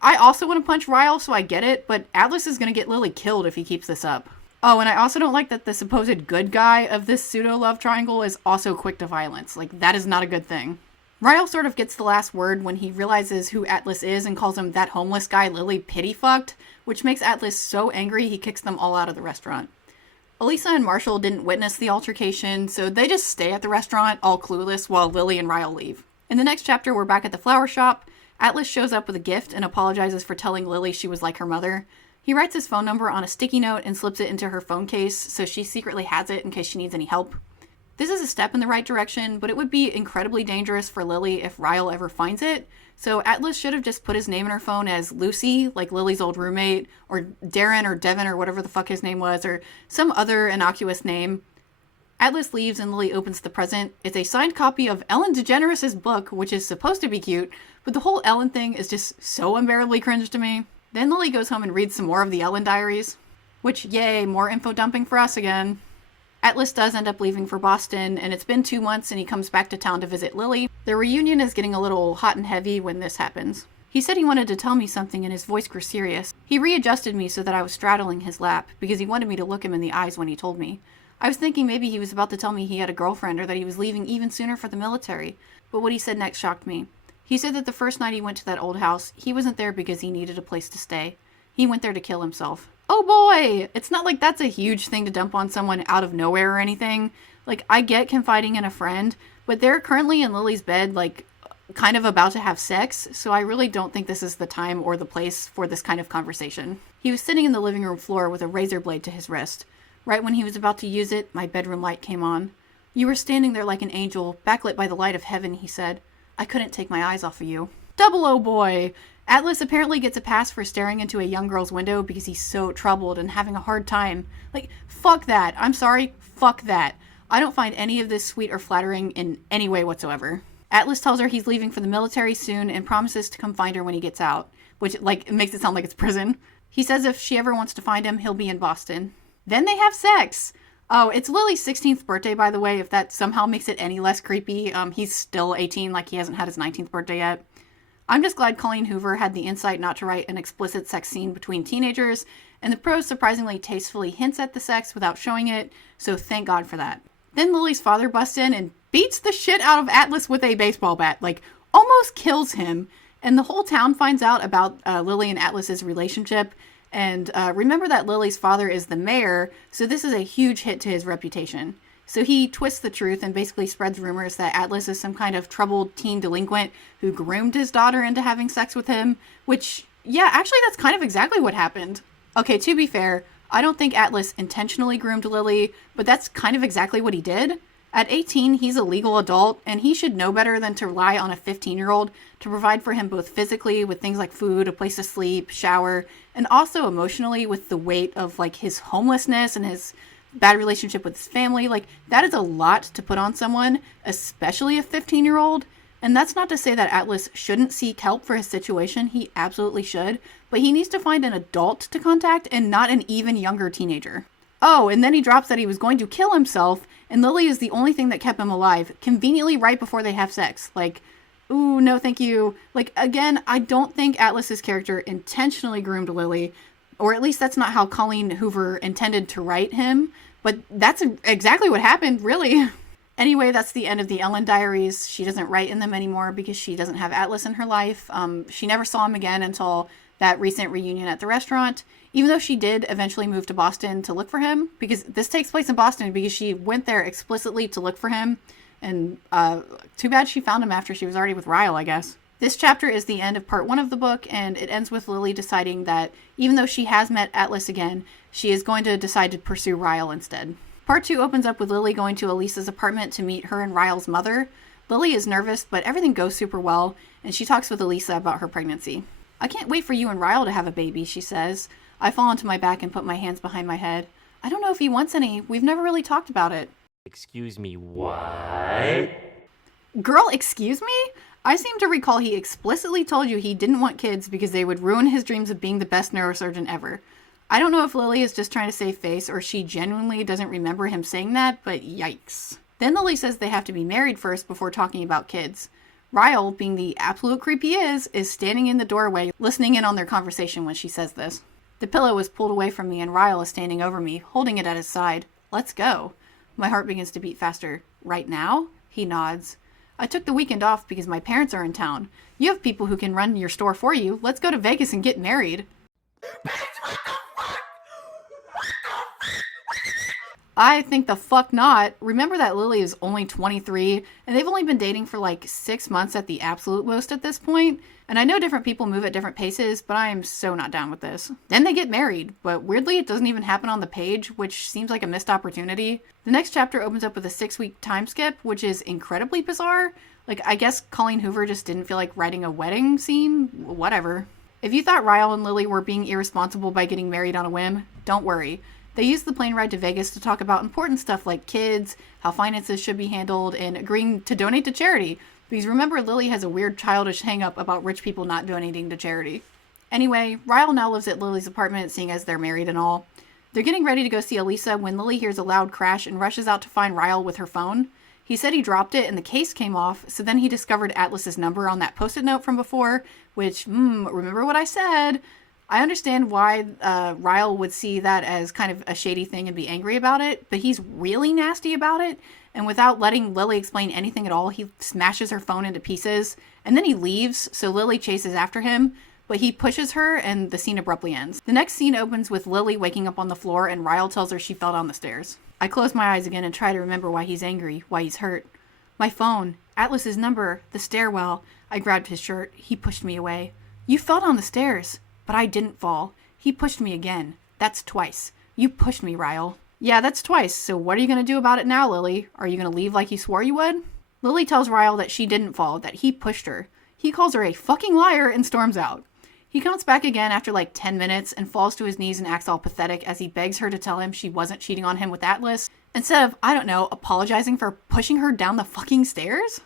I also want to punch Ryle, so I get it, but Atlas is going to get Lily killed if he keeps this up. Oh, and I also don't like that the supposed good guy of this pseudo-love triangle is also quick to violence. That is not a good thing. Ryle sort of gets the last word when he realizes who Atlas is and calls him that homeless guy Lily pity fucked, which makes Atlas so angry he kicks them all out of the restaurant. Elisa and Marshall didn't witness the altercation, so they just stay at the restaurant, all clueless, while Lily and Ryle leave. In the next chapter, we're back at the flower shop. Atlas shows up with a gift and apologizes for telling Lily she was like her mother. He writes his phone number on a sticky note and slips it into her phone case, so she secretly has it in case she needs any help. This is a step in the right direction, but it would be incredibly dangerous for Lily if Ryle ever finds it, so Atlas should have just put his name in her phone as Lucy, like Lily's old roommate, or Darren or Devin or whatever the fuck his name was, or some other innocuous name. Atlas leaves and Lily opens the present. It's a signed copy of Ellen DeGeneres' book, which is supposed to be cute, but the whole Ellen thing is just so unbearably cringe to me. Then Lily goes home and reads some more of the Ellen diaries, which, yay, more info dumping for us again. Atlas does end up leaving for Boston, and it's been 2 months and he comes back to town to visit Lily. Their reunion is getting a little hot and heavy when this happens. He said he wanted to tell me something and his voice grew serious. He readjusted me so that I was straddling his lap, because he wanted me to look him in the eyes when he told me. I was thinking maybe he was about to tell me he had a girlfriend or that he was leaving even sooner for the military, but what he said next shocked me. He said that the first night he went to that old house, he wasn't there because he needed a place to stay. He went there to kill himself. Oh boy! It's not like that's a huge thing to dump on someone out of nowhere or anything. I get confiding in a friend, but they're currently in Lily's bed, kind of about to have sex, so I really don't think this is the time or the place for this kind of conversation. He was sitting in the living room floor with a razor blade to his wrist. Right when he was about to use it, my bedroom light came on. You were standing there like an angel, backlit by the light of heaven, he said. I couldn't take my eyes off of you. Double O boy! Atlas apparently gets a pass for staring into a young girl's window because he's so troubled and having a hard time. Like, fuck that. I'm sorry, fuck that. I don't find any of this sweet or flattering in any way whatsoever. Atlas tells her he's leaving for the military soon and promises to come find her when he gets out, which, like, it makes it sound like it's prison. He says if she ever wants to find him, he'll be in Boston. Then they have sex! Oh, it's Lily's 16th birthday, by the way, if that somehow makes it any less creepy. He's still 18, like he hasn't had his 19th birthday yet. I'm just glad Colleen Hoover had the insight not to write an explicit sex scene between teenagers, and the prose surprisingly tastefully hints at the sex without showing it, so thank God for that. Then Lily's father busts in and beats the shit out of Atlas with a baseball bat, like, almost kills him, and the whole town finds out about Lily and Atlas's relationship, and remember that Lily's father is the mayor, so this is a huge hit to his reputation. So he twists the truth and basically spreads rumors that Atlas is some kind of troubled teen delinquent who groomed his daughter into having sex with him, which, yeah, actually that's kind of exactly what happened. Okay, to be fair, I don't think Atlas intentionally groomed Lily, but that's kind of exactly what he did. At 18, he's a legal adult, and he should know better than to rely on a 15-year-old to provide for him both physically with things like food, a place to sleep, shower, and also emotionally with the weight of, like, his homelessness and his bad relationship with his family. Like, that is a lot to put on someone, especially a 15-year-old. And that's not to say that Atlas shouldn't seek help for his situation. He absolutely should. But he needs to find an adult to contact and not an even younger teenager. Oh, and then he drops that he was going to kill himself, and Lily is the only thing that kept him alive, conveniently right before they have sex. Like, ooh, no thank you. Like, again, I don't think Atlas's character intentionally groomed Lily, or at least that's not how Colleen Hoover intended to write him, but that's exactly what happened, really. Anyway, that's the end of the Ellen diaries. She doesn't write in them anymore because she doesn't have Atlas in her life. She never saw him again until that recent reunion at the restaurant, even though she did eventually move to Boston to look for him, because this takes place in Boston because she went there explicitly to look for him, and too bad she found him after she was already with Ryle, I guess. This chapter is the end of part 1 of the book, and it ends with Lily deciding that even though she has met Atlas again, she is going to decide to pursue Ryle instead. Part 2 opens up with Lily going to Elisa's apartment to meet her and Ryle's mother. Lily is nervous, but everything goes super well, and she talks with Elisa about her pregnancy. I can't wait for you and Ryle to have a baby, she says. I fall onto my back and put my hands behind my head. I don't know if he wants any. We've never really talked about it. Excuse me, what? Girl, excuse me? I seem to recall he explicitly told you he didn't want kids because they would ruin his dreams of being the best neurosurgeon ever. I don't know if Lily is just trying to save face or she genuinely doesn't remember him saying that, but yikes. Then Lily says they have to be married first before talking about kids. Ryle, being the absolute creep he is standing in the doorway, listening in on their conversation when she says this. The pillow is pulled away from me and Ryle is standing over me, holding it at his side. Let's go. My heart begins to beat faster. Right now? He nods. I took the weekend off because my parents are in town. You have people who can run your store for you. Let's go to Vegas and get married. I think the fuck not. Remember that Lily is only 23, and they've only been dating for like 6 months at the absolute most at this point. And I know different people move at different paces, but I am so not down with this. Then they get married, but weirdly it doesn't even happen on the page, which seems like a missed opportunity. The next chapter opens up with a 6-week time skip, which is incredibly bizarre. Like, I guess Colleen Hoover just didn't feel like writing a wedding scene. Whatever. If you thought Ryle and Lily were being irresponsible by getting married on a whim, don't worry. They used the plane ride to Vegas to talk about important stuff like kids, how finances should be handled, and agreeing to donate to charity. Because remember, Lily has a weird childish hang-up about rich people not donating to charity. Anyway, Ryle now lives at Lily's apartment, seeing as they're married and all. They're getting ready to go see Elisa when Lily hears a loud crash and rushes out to find Ryle with her phone. He said he dropped it and the case came off, so then he discovered Atlas's number on that post-it note from before, which, remember what I said? I understand why Ryle would see that as kind of a shady thing and be angry about it, but he's really nasty about it, and without letting Lily explain anything at all, he smashes her phone into pieces, and then he leaves, so Lily chases after him, but he pushes her, and the scene abruptly ends. The next scene opens with Lily waking up on the floor, and Ryle tells her she fell down the stairs. I close my eyes again and try to remember why he's angry, why he's hurt. My phone, Atlas's number, the stairwell. I grabbed his shirt. He pushed me away. You fell down the stairs. But I didn't fall. He pushed me again. That's twice. You pushed me, Ryle. Yeah, that's twice, so what are you gonna do about it now, Lily? Are you gonna leave like you swore you would? Lily tells Ryle that she didn't fall, that he pushed her. He calls her a fucking liar and storms out. He comes back again after like 10 minutes and falls to his knees and acts all pathetic as he begs her to tell him she wasn't cheating on him with Atlas, instead of, I don't know, apologizing for pushing her down the fucking stairs?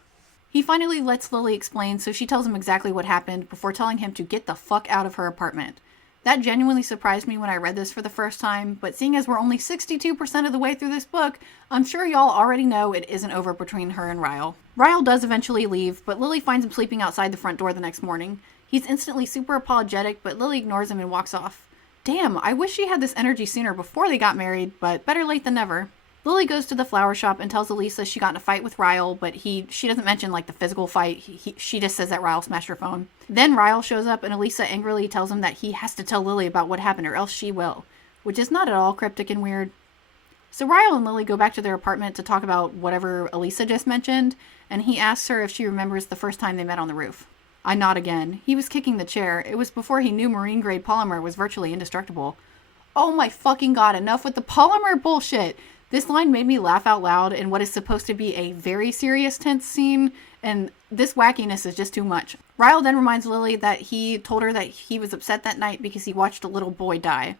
He finally lets Lily explain, so she tells him exactly what happened before telling him to get the fuck out of her apartment. That genuinely surprised me when I read this for the first time, but seeing as we're only 62% of the way through this book, I'm sure y'all already know it isn't over between her and Ryle. Ryle does eventually leave, but Lily finds him sleeping outside the front door the next morning. He's instantly super apologetic, but Lily ignores him and walks off. Damn, I wish she had this energy sooner before they got married, but better late than never. Lily goes to the flower shop and tells Elisa she got in a fight with Ryle, but she doesn't mention like the physical fight. She just says that Ryle smashed her phone. Then Ryle shows up and Elisa angrily tells him that he has to tell Lily about what happened or else she will, which is not at all cryptic and weird. So Ryle and Lily go back to their apartment to talk about whatever Elisa just mentioned, and he asks her if she remembers the first time they met on the roof. I nod again. He was kicking the chair. It was before he knew marine grade polymer was virtually indestructible. Oh my fucking god, enough with the polymer bullshit! This line made me laugh out loud in what is supposed to be a very serious, tense scene, and this wackiness is just too much. Ryle then reminds Lily that he told her that he was upset that night because he watched a little boy die.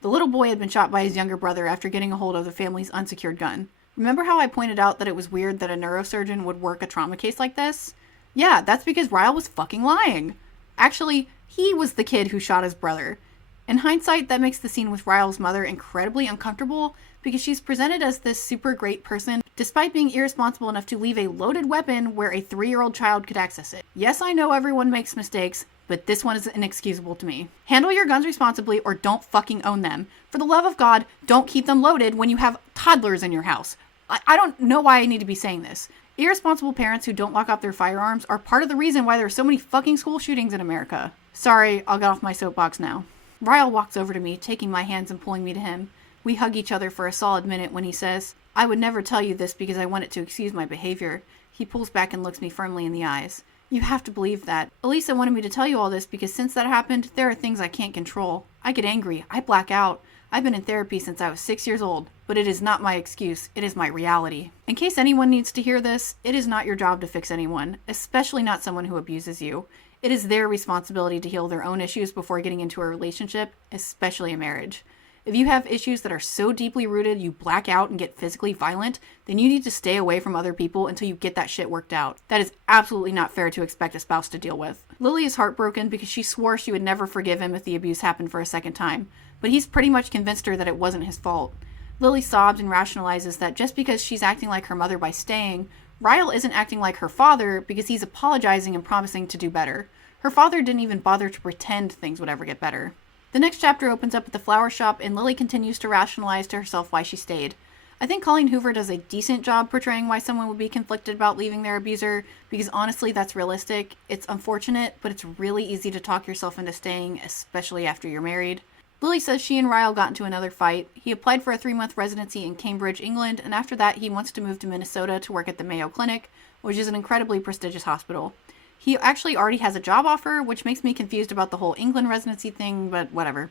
The little boy had been shot by his younger brother after getting a hold of the family's unsecured gun. Remember how I pointed out that it was weird that a neurosurgeon would work a trauma case like this? Yeah, that's because Ryle was fucking lying. Actually, he was the kid who shot his brother. In hindsight, that makes the scene with Ryle's mother incredibly uncomfortable because she's presented as this super great person despite being irresponsible enough to leave a loaded weapon where a 3-year-old child could access it. Yes, I know everyone makes mistakes, but this one is inexcusable to me. Handle your guns responsibly or don't fucking own them. For the love of God, don't keep them loaded when you have toddlers in your house. I don't know why I need to be saying this. Irresponsible parents who don't lock up their firearms are part of the reason why there are so many fucking school shootings in America. Sorry, I'll get off my soapbox now. Ryle walks over to me, taking my hands and pulling me to him. We hug each other for a solid minute when he says, I would never tell you this because I want it to excuse my behavior. He pulls back and looks me firmly in the eyes. You have to believe that. Elisa wanted me to tell you all this because since that happened, there are things I can't control. I get angry. I black out. I've been in therapy since I was 6 years old, but it is not my excuse. It is my reality. In case anyone needs to hear this, it is not your job to fix anyone, especially not someone who abuses you. It is their responsibility to heal their own issues before getting into a relationship, especially a marriage. If you have issues that are so deeply rooted you black out and get physically violent, then you need to stay away from other people until you get that shit worked out. That is absolutely not fair to expect a spouse to deal with. Lily is heartbroken because she swore she would never forgive him if the abuse happened for a second time, but he's pretty much convinced her that it wasn't his fault. Lily sobs and rationalizes that just because she's acting like her mother by staying, Ryle isn't acting like her father because he's apologizing and promising to do better. Her father didn't even bother to pretend things would ever get better. The next chapter opens up at the flower shop and Lily continues to rationalize to herself why she stayed. I think Colleen Hoover does a decent job portraying why someone would be conflicted about leaving their abuser because honestly that's realistic. It's unfortunate, but it's really easy to talk yourself into staying, especially after you're married. Lily says she and Ryle got into another fight. He applied for a 3-month residency in Cambridge, England, and after that he wants to move to Minnesota to work at the Mayo Clinic, which is an incredibly prestigious hospital. He actually already has a job offer, which makes me confused about the whole England residency thing, but whatever.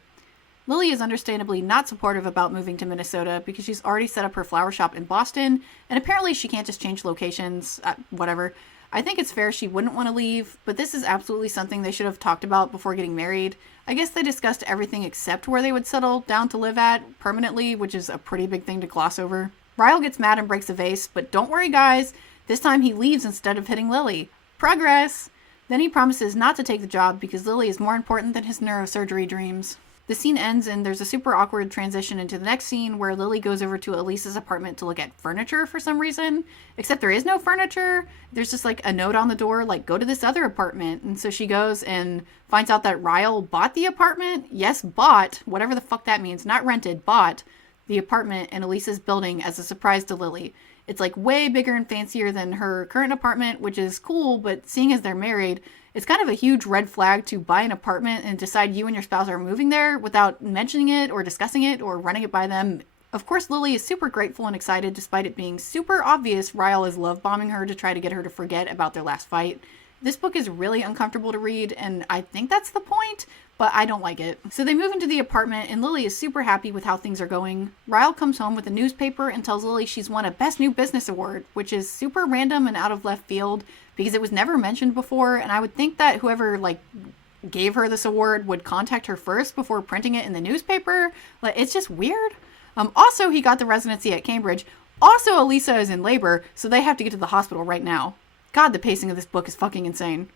Lily is understandably not supportive about moving to Minnesota because she's already set up her flower shop in Boston, and apparently she can't just change locations, whatever. I think it's fair she wouldn't want to leave, but this is absolutely something they should have talked about before getting married. I guess they discussed everything except where they would settle down to live at permanently, which is a pretty big thing to gloss over. Ryle gets mad and breaks a vase, but don't worry guys, this time he leaves instead of hitting Lily. Progress! Then he promises not to take the job because Lily is more important than his neurosurgery dreams. The scene ends and there's a super awkward transition into the next scene where Lily goes over to Elisa's apartment to look at furniture for some reason. Except there is no furniture. There's just like a note on the door like, go to this other apartment. And so she goes and finds out that Ryle bought the apartment. Yes, bought. Whatever the fuck that means. Not rented, bought the apartment in Elisa's building as a surprise to Lily. It's like way bigger and fancier than her current apartment, which is cool, but seeing as they're married, it's kind of a huge red flag to buy an apartment and decide you and your spouse are moving there without mentioning it or discussing it or running it by them. Of course, Lily is super grateful and excited despite it being super obvious Ryle is love bombing her to try to get her to forget about their last fight. This book is really uncomfortable to read, and I think that's the point, but I don't like it. So they move into the apartment, and Lily is super happy with how things are going. Ryle comes home with a newspaper and tells Lily she's won a Best New Business Award, which is super random and out of left field because it was never mentioned before, and I would think that whoever, gave her this award would contact her first before printing it in the newspaper. It's just weird. Also, he got the residency at Cambridge. Also, Elisa is in labor, so they have to get to the hospital right now. God, the pacing of this book is fucking insane.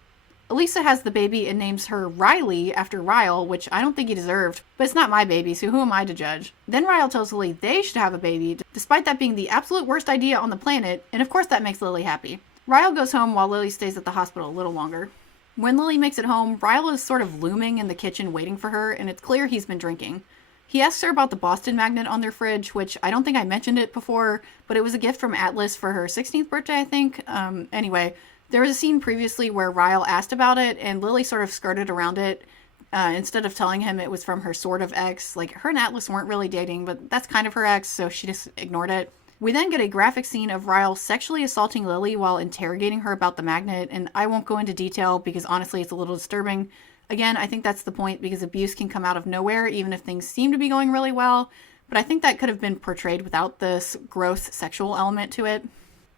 Elisa has the baby and names her Riley after Ryle, which I don't think he deserved, but it's not my baby, so who am I to judge? Then Ryle tells Lily they should have a baby, despite that being the absolute worst idea on the planet, and of course that makes Lily happy. Ryle goes home while Lily stays at the hospital a little longer. When Lily makes it home, Ryle is sort of looming in the kitchen waiting for her, and it's clear he's been drinking. He asks her about the Boston magnet on their fridge, which I don't think I mentioned it before, but it was a gift from Atlas for her 16th birthday, I think. Anyway, there was a scene previously where Ryle asked about it, and Lily sort of skirted around it instead of telling him it was from her sort of ex. Her and Atlas weren't really dating, but that's kind of her ex, so she just ignored it. We then get a graphic scene of Ryle sexually assaulting Lily while interrogating her about the magnet, and I won't go into detail because honestly it's a little disturbing. Again, I think that's the point because abuse can come out of nowhere even if things seem to be going really well, but I think that could have been portrayed without this gross sexual element to it.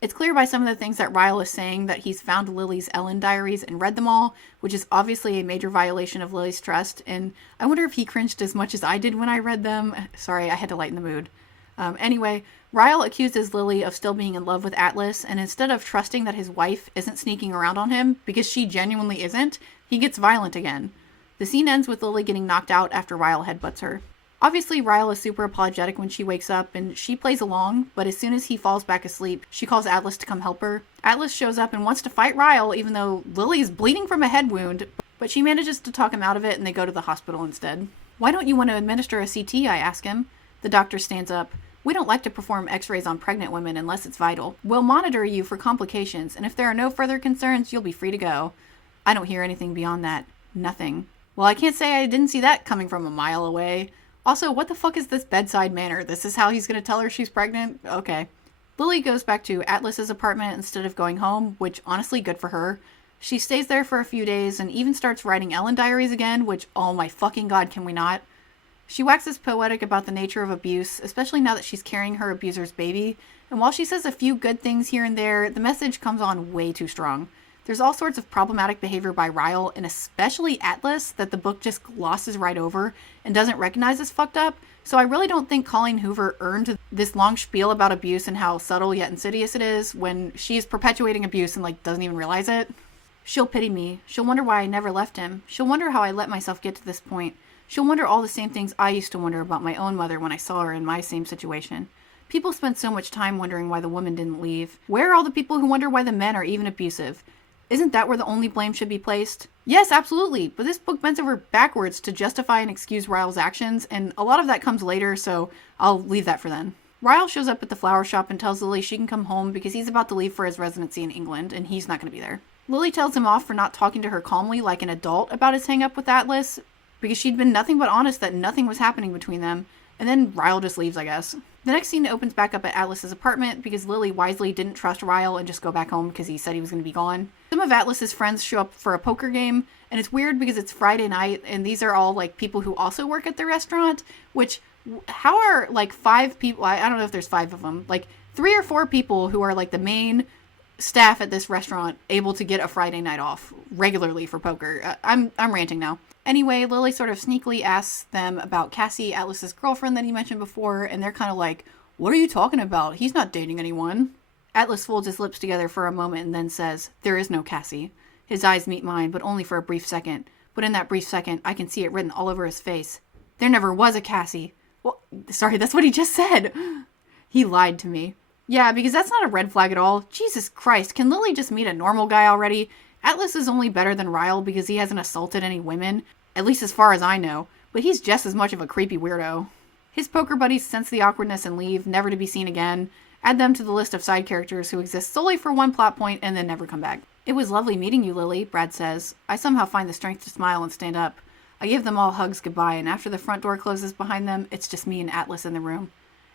It's clear by some of the things that Ryle is saying that he's found Lily's Ellen diaries and read them all, which is obviously a major violation of Lily's trust, and I wonder if he cringed as much as I did when I read them. Sorry, I had to lighten the mood. Anyway, Ryle accuses Lily of still being in love with Atlas, and instead of trusting that his wife isn't sneaking around on him, because she genuinely isn't, he gets violent again. The scene ends with Lily getting knocked out after Ryle headbutts her. Obviously, Ryle is super apologetic when she wakes up, and she plays along, but as soon as he falls back asleep, she calls Atlas to come help her. Atlas shows up and wants to fight Ryle, even though Lily is bleeding from a head wound, but she manages to talk him out of it, and they go to the hospital instead. "Why don't you want to administer a CT?" I ask him. The doctor stands up. "We don't like to perform x-rays on pregnant women unless it's vital. We'll monitor you for complications, and if there are no further concerns, you'll be free to go." I don't hear anything beyond that. Nothing. Well, I can't say I didn't see that coming from a mile away. Also, what the fuck is this bedside manner? This is how he's going to tell her she's pregnant? Okay. Lily goes back to Atlas's apartment instead of going home, which honestly good for her. She stays there for a few days and even starts writing Ellen diaries again, which, oh my fucking god, can we not? She waxes poetic about the nature of abuse, especially now that she's carrying her abuser's baby, and while she says a few good things here and there, the message comes on way too strong. There's all sorts of problematic behavior by Ryle, and especially Atlas, that the book just glosses right over and doesn't recognize as fucked up, so I really don't think Colleen Hoover earned this long spiel about abuse and how subtle yet insidious it is when she is perpetuating abuse and doesn't even realize it. She'll pity me. She'll wonder why I never left him. She'll wonder how I let myself get to this point. She'll wonder all the same things I used to wonder about my own mother when I saw her in my same situation. People spend so much time wondering why the woman didn't leave. Where are all the people who wonder why the men are even abusive? Isn't that where the only blame should be placed? Yes, absolutely, but this book bends over backwards to justify and excuse Ryle's actions, and a lot of that comes later, so I'll leave that for then. Ryle shows up at the flower shop and tells Lily she can come home because he's about to leave for his residency in England, and he's not going to be there. Lily tells him off for not talking to her calmly like an adult about his hang-up with Atlas, because she'd been nothing but honest that nothing was happening between them, and then Ryle just leaves, I guess. The next scene opens back up at Atlas's apartment because Lily wisely didn't trust Ryle and just go back home because he said he was going to be gone. Some of Atlas's friends show up for a poker game, and it's weird because it's Friday night, and these are all, people who also work at the restaurant, which, how are, 5 people, I don't know if there's 5 of them, 3 or 4 people who are, the main staff at this restaurant able to get a Friday night off regularly for poker. I'm ranting now. Anyway, Lily sort of sneakily asks them about Cassie, Atlas's girlfriend that he mentioned before, and they're kind of like, "What are you talking about? He's not dating anyone." Atlas folds his lips together for a moment and then says, "There is no Cassie." His eyes meet mine, but only for a brief second. But in that brief second, I can see it written all over his face. There never was a Cassie. Well, sorry, that's what he just said. He lied to me. Yeah, because that's not a red flag at all. Jesus Christ, can Lily just meet a normal guy already? Atlas is only better than Ryle because he hasn't assaulted any women, at least as far as I know, but he's just as much of a creepy weirdo. His poker buddies sense the awkwardness and leave, never to be seen again. Add them to the list of side characters who exist solely for one plot point and then never come back. "It was lovely meeting you, Lily," Brad says. I somehow find the strength to smile and stand up. I give them all hugs goodbye, and after the front door closes behind them, it's just me and Atlas in the room.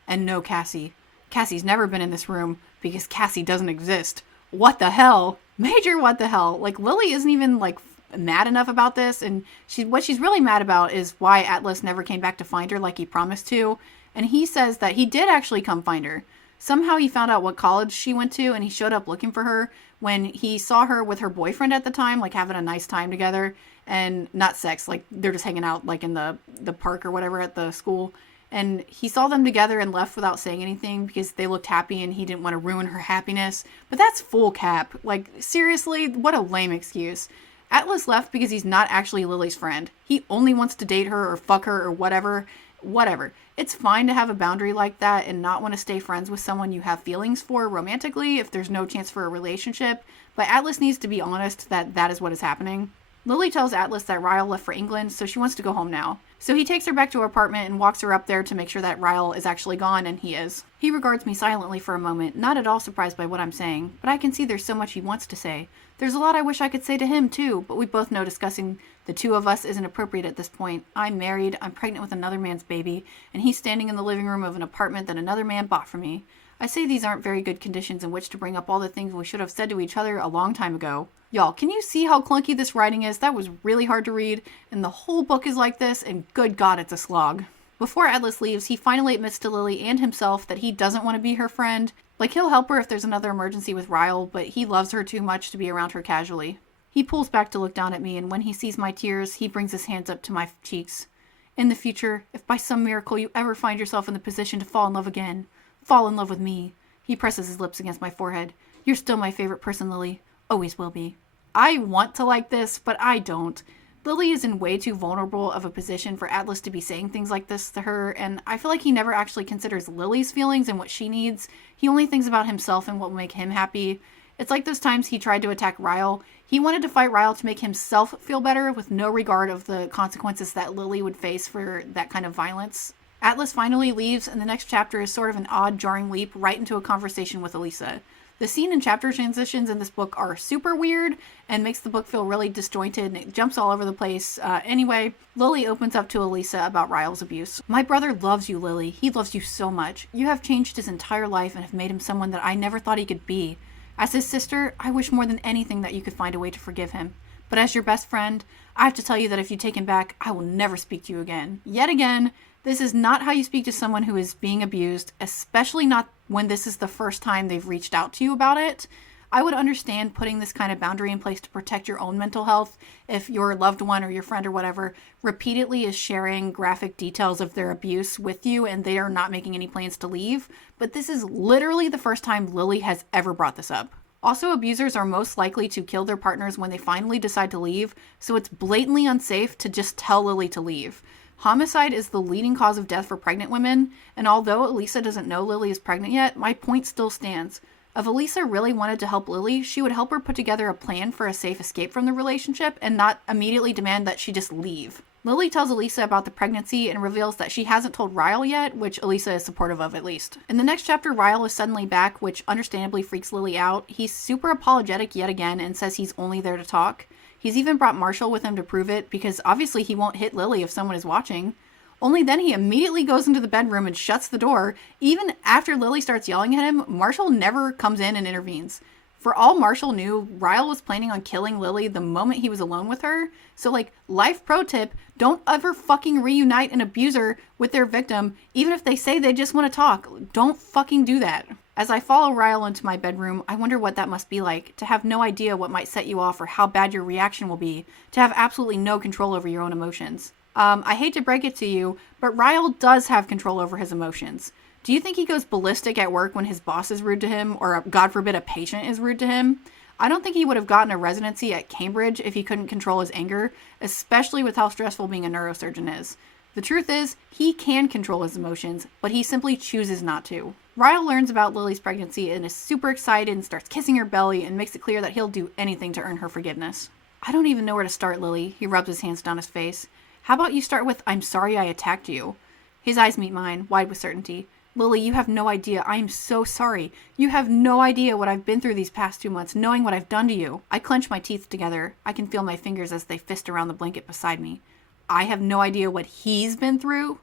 And no Cassie. Cassie's never been in this room because Cassie doesn't exist. What the hell? Major what the hell. Like, Lily isn't even, like, mad enough about this, and what she's really mad about is why Atlas never came back to find her like he promised to, and he says that he did actually come find her. Somehow he found out what college she went to, and he showed up looking for her when he saw her with her boyfriend at the time, like having a nice time together, and not sex, like they're just hanging out like in the park or whatever at the school. And he saw them together and left without saying anything because they looked happy and he didn't want to ruin her happiness. But that's full cap. Like, seriously, what a lame excuse. Atlas left because he's not actually Lily's friend. He only wants to date her or fuck her or whatever. Whatever. It's fine to have a boundary like that and not want to stay friends with someone you have feelings for romantically if there's no chance for a relationship, but Atlas needs to be honest that that is what is happening. Lily tells Atlas that Ryle left for England, so she wants to go home now. So he takes her back to her apartment and walks her up there to make sure that Ryle is actually gone, and he is. He regards me silently for a moment, not at all surprised by what I'm saying, but I can see there's so much he wants to say. There's a lot I wish I could say to him, too, but we both know discussing the two of us isn't appropriate at this point. I'm married, I'm pregnant with another man's baby, and he's standing in the living room of an apartment that another man bought for me. I say these aren't very good conditions in which to bring up all the things we should have said to each other a long time ago. Y'all, can you see how clunky this writing is? That was really hard to read, and the whole book is like this, and good God, it's a slog. Before Atlas leaves, he finally admits to Lily and himself that he doesn't want to be her friend. Like, he'll help her if there's another emergency with Ryle, but he loves her too much to be around her casually. He pulls back to look down at me, and when he sees my tears, he brings his hands up to my cheeks. In the future, if by some miracle you ever find yourself in the position to fall in love again, fall in love with me. He presses his lips against my forehead. You're still my favorite person, Lily. Always will be. I want to like this, but I don't. Lily is in way too vulnerable of a position for Atlas to be saying things like this to her, and I feel like he never actually considers Lily's feelings and what she needs. He only thinks about himself and what will make him happy. It's like those times he tried to attack Ryle. He wanted to fight Ryle to make himself feel better with no regard of the consequences that Lily would face for that kind of violence. Atlas finally leaves, and the next chapter is sort of an odd, jarring leap right into a conversation with Elisa. The scene and chapter transitions in this book are super weird and makes the book feel really disjointed, and it jumps all over the place. Anyway, Lily opens up to Elisa about Ryle's abuse. My brother loves you, Lily. He loves you so much. You have changed his entire life and have made him someone that I never thought he could be. As his sister, I wish more than anything that you could find a way to forgive him. But as your best friend, I have to tell you that if you take him back, I will never speak to you again. Yet again, this is not how you speak to someone who is being abused, especially not when this is the first time they've reached out to you about it. I would understand putting this kind of boundary in place to protect your own mental health if your loved one or your friend or whatever repeatedly is sharing graphic details of their abuse with you and they are not making any plans to leave. But this is literally the first time Lily has ever brought this up. Also, abusers are most likely to kill their partners when they finally decide to leave, so it's blatantly unsafe to just tell Lily to leave. Homicide is the leading cause of death for pregnant women, and although Elisa doesn't know Lily is pregnant yet, my point still stands. If Elisa really wanted to help Lily, she would help her put together a plan for a safe escape from the relationship and not immediately demand that she just leave. Lily tells Elisa about the pregnancy and reveals that she hasn't told Ryle yet, which Elisa is supportive of at least. In the next chapter, Ryle is suddenly back, which understandably freaks Lily out. He's super apologetic yet again and says he's only there to talk. He's even brought Marshall with him to prove it, because obviously he won't hit Lily if someone is watching. Only then he immediately goes into the bedroom and shuts the door. Even after Lily starts yelling at him, Marshall never comes in and intervenes. For all Marshall knew, Ryle was planning on killing Lily the moment he was alone with her. So, life pro tip, don't ever fucking reunite an abuser with their victim, even if they say they just want to talk. Don't fucking do that. As I follow Ryle into my bedroom, I wonder what that must be like, to have no idea what might set you off or how bad your reaction will be, to have absolutely no control over your own emotions. I hate to break it to you, but Ryle does have control over his emotions. Do you think he goes ballistic at work when his boss is rude to him, or God forbid a patient is rude to him? I don't think he would have gotten a residency at Cambridge if he couldn't control his anger, especially with how stressful being a neurosurgeon is. The truth is, he can control his emotions, but he simply chooses not to. Ryle learns about Lily's pregnancy and is super excited and starts kissing her belly and makes it clear that he'll do anything to earn her forgiveness. I don't even know where to start, Lily. He rubs his hands down his face. How about you start with, I'm sorry I attacked you. His eyes meet mine, wide with certainty. Lily, you have no idea. I am so sorry. You have no idea what I've been through these past 2 months, knowing what I've done to you. I clench my teeth together. I can feel my fingers as they fist around the blanket beside me. I have no idea what he's been through?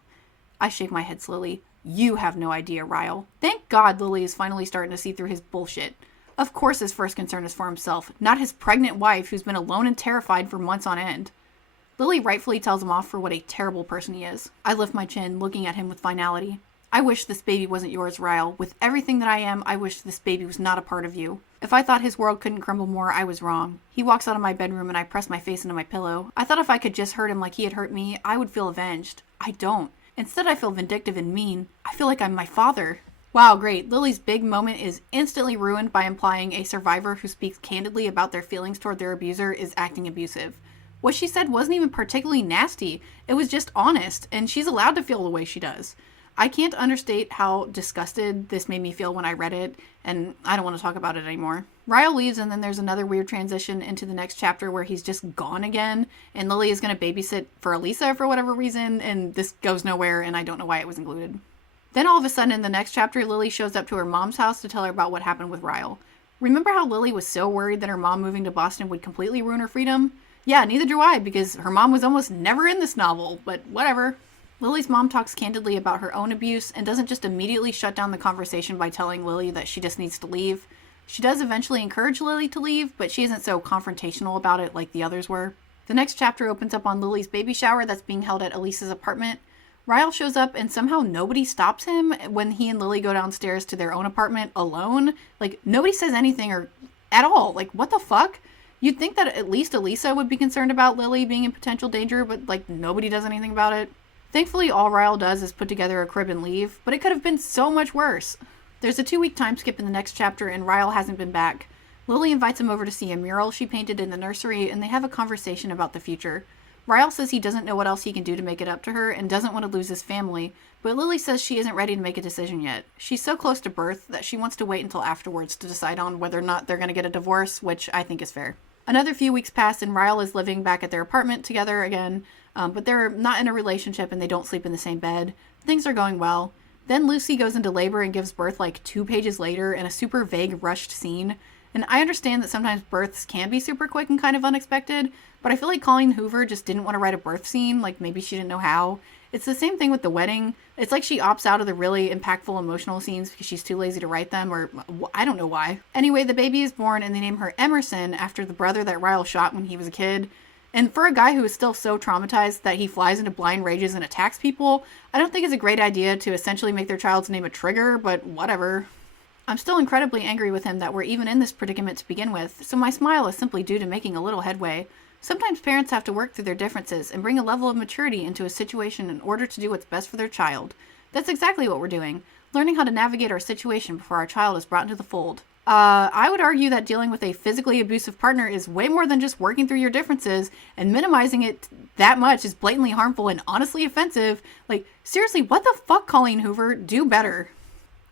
I shake my head slowly. You have no idea, Ryle. Thank God Lily is finally starting to see through his bullshit. Of course his first concern is for himself, not his pregnant wife who's been alone and terrified for months on end. Lily rightfully tells him off for what a terrible person he is. I lift my chin, looking at him with finality. I wish this baby wasn't yours, Ryle. With everything that I am, I wish this baby was not a part of you. If I thought his world couldn't crumble more, I was wrong. He walks out of my bedroom and I press my face into my pillow. I thought if I could just hurt him like he had hurt me, I would feel avenged. I don't. Instead, I feel vindictive and mean. I feel like I'm my father. Wow, great. Lily's big moment is instantly ruined by implying a survivor who speaks candidly about their feelings toward their abuser is acting abusive. What she said wasn't even particularly nasty. It was just honest, and she's allowed to feel the way she does. I can't understate how disgusted this made me feel when I read it, and I don't want to talk about it anymore. Ryle leaves, and then there's another weird transition into the next chapter where he's just gone again, and Lily is going to babysit for Elisa for whatever reason, and this goes nowhere, and I don't know why it was included. Then all of a sudden in the next chapter, Lily shows up to her mom's house to tell her about what happened with Ryle. Remember how Lily was so worried that her mom moving to Boston would completely ruin her freedom? Yeah, neither do I, because her mom was almost never in this novel, but whatever. Lily's mom talks candidly about her own abuse and doesn't just immediately shut down the conversation by telling Lily that she just needs to leave. She does eventually encourage Lily to leave, but she isn't so confrontational about it like the others were. The next chapter opens up on Lily's baby shower that's being held at Elisa's apartment. Ryle shows up and somehow nobody stops him when he and Lily go downstairs to their own apartment alone. Like, nobody says anything or at all. Like, what the fuck? You'd think that at least Elisa would be concerned about Lily being in potential danger, but, like, nobody does anything about it. Thankfully, all Ryle does is put together a crib and leave, but it could have been so much worse. There's a 2-week time skip in the next chapter, and Ryle hasn't been back. Lily invites him over to see a mural she painted in the nursery, and they have a conversation about the future. Ryle says he doesn't know what else he can do to make it up to her and doesn't want to lose his family, but Lily says she isn't ready to make a decision yet. She's so close to birth that she wants to wait until afterwards to decide on whether or not they're going to get a divorce, which I think is fair. Another few weeks pass and Ryle is living back at their apartment together again, but they're not in a relationship and they don't sleep in the same bed. Things are going well. Then Lucy goes into labor and gives birth like 2 pages later in a super vague, rushed scene. And I understand that sometimes births can be super quick and kind of unexpected, but I feel like Colleen Hoover just didn't want to write a birth scene, like maybe she didn't know how. It's the same thing with the wedding. It's like she opts out of the really impactful emotional scenes because she's too lazy to write them, or I don't know why. Anyway, the baby is born and they name her Emerson after the brother that Ryle shot when he was a kid. And for a guy who is still so traumatized that he flies into blind rages and attacks people, I don't think it's a great idea to essentially make their child's name a trigger, but whatever. I'm still incredibly angry with him that we're even in this predicament to begin with, so my smile is simply due to making a little headway. Sometimes parents have to work through their differences and bring a level of maturity into a situation in order to do what's best for their child. That's exactly what we're doing, learning how to navigate our situation before our child is brought into the fold. I would argue that dealing with a physically abusive partner is way more than just working through your differences, and minimizing it that much is blatantly harmful and honestly offensive. Like, seriously, what the fuck, Colleen Hoover? Do better.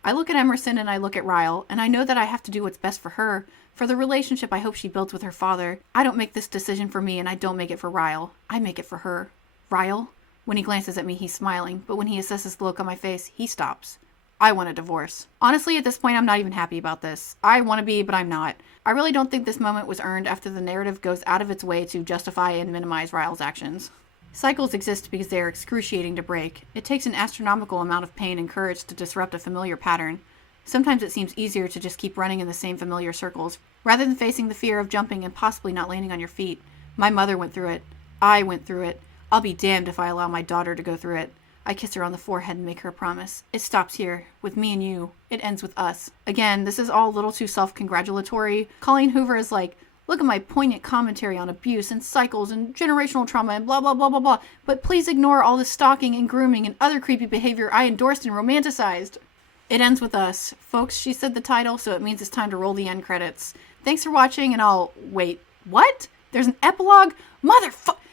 I look at Emerson and I look at Ryle, and I know that I have to do what's best for her, for the relationship I hope she builds with her father. I don't make this decision for me, and I don't make it for Ryle. I make it for her. Ryle? When he glances at me, he's smiling, but when he assesses the look on my face, he stops. I want a divorce. Honestly, at this point, I'm not even happy about this. I want to be, but I'm not. I really don't think this moment was earned after the narrative goes out of its way to justify and minimize Ryle's actions. Cycles exist because they are excruciating to break. It takes an astronomical amount of pain and courage to disrupt a familiar pattern. Sometimes it seems easier to just keep running in the same familiar circles, rather than facing the fear of jumping and possibly not landing on your feet. My mother went through it. I went through it. I'll be damned if I allow my daughter to go through it. I kiss her on the forehead and make her a promise. It stops here, with me and you. It ends with us. Again, this is all a little too self-congratulatory. Colleen Hoover is like, look at my poignant commentary on abuse and cycles and generational trauma and blah, blah, blah, blah, blah. But please ignore all the stalking and grooming and other creepy behavior I endorsed and romanticized. It ends with us. Folks, she said the title, so it means it's time to roll the end credits. Thanks for watching, and wait, what? There's an epilogue?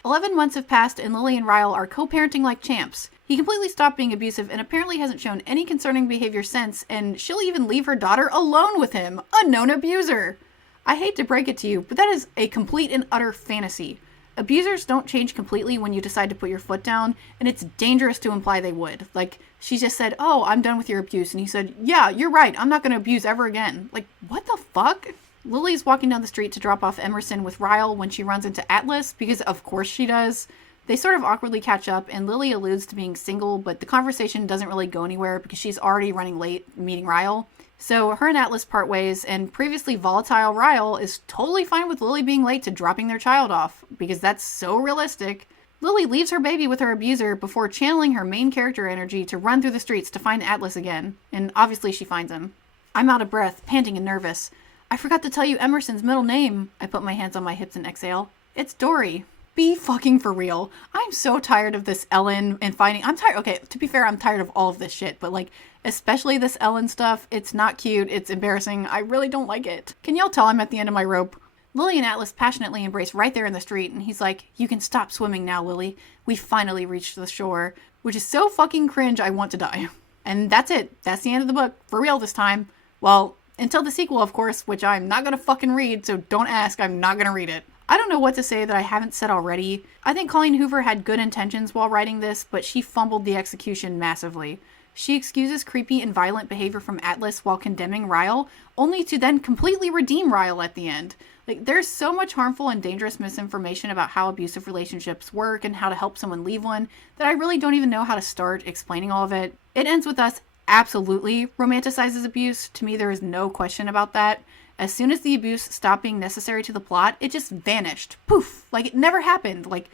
11 months have passed, and Lily and Ryle are co-parenting like champs. He completely stopped being abusive and apparently hasn't shown any concerning behavior since, and she'll even leave her daughter alone with him, a known abuser. I hate to break it to you, but that is a complete and utter fantasy. Abusers don't change completely when you decide to put your foot down, and it's dangerous to imply they would. Like, she just said, oh, I'm done with your abuse, and he said, yeah, you're right, I'm not going to abuse ever again. Like, what the fuck? Lily's walking down the street to drop off Emerson with Ryle when she runs into Atlas, because of course she does. They sort of awkwardly catch up, and Lily alludes to being single, but the conversation doesn't really go anywhere because she's already running late meeting Ryle. So her and Atlas part ways, and previously volatile Ryle is totally fine with Lily being late to dropping their child off, because that's so realistic. Lily leaves her baby with her abuser before channeling her main character energy to run through the streets to find Atlas again, and obviously she finds him. I'm out of breath, panting and nervous. I forgot to tell you Emerson's middle name. I put my hands on my hips and exhale. It's Dory. Be fucking for real. I'm so tired of this Ellen and finding... I'm tired... Okay, to be fair, I'm tired of all of this shit, but like, especially this Ellen stuff. It's not cute. It's embarrassing. I really don't like it. Can y'all tell I'm at the end of my rope? Lily and Atlas passionately embrace right there in the street, and he's like, you can stop swimming now, Lily. We finally reached the shore, which is so fucking cringe I want to die. And that's it. That's the end of the book. For real this time. Well, until the sequel, of course, which I'm not gonna fucking read, so don't ask, I'm not gonna read it. I don't know what to say that I haven't said already. I think Colleen Hoover had good intentions while writing this, but she fumbled the execution massively. She excuses creepy and violent behavior from Atlas while condemning Ryle, only to then completely redeem Ryle at the end. Like, there's so much harmful and dangerous misinformation about how abusive relationships work and how to help someone leave one that I really don't even know how to start explaining all of it. It ends with us absolutely romanticizes abuse. To me, there is no question about that. As soon as the abuse stopped being necessary to the plot, it just vanished. Poof! Like, it never happened. Like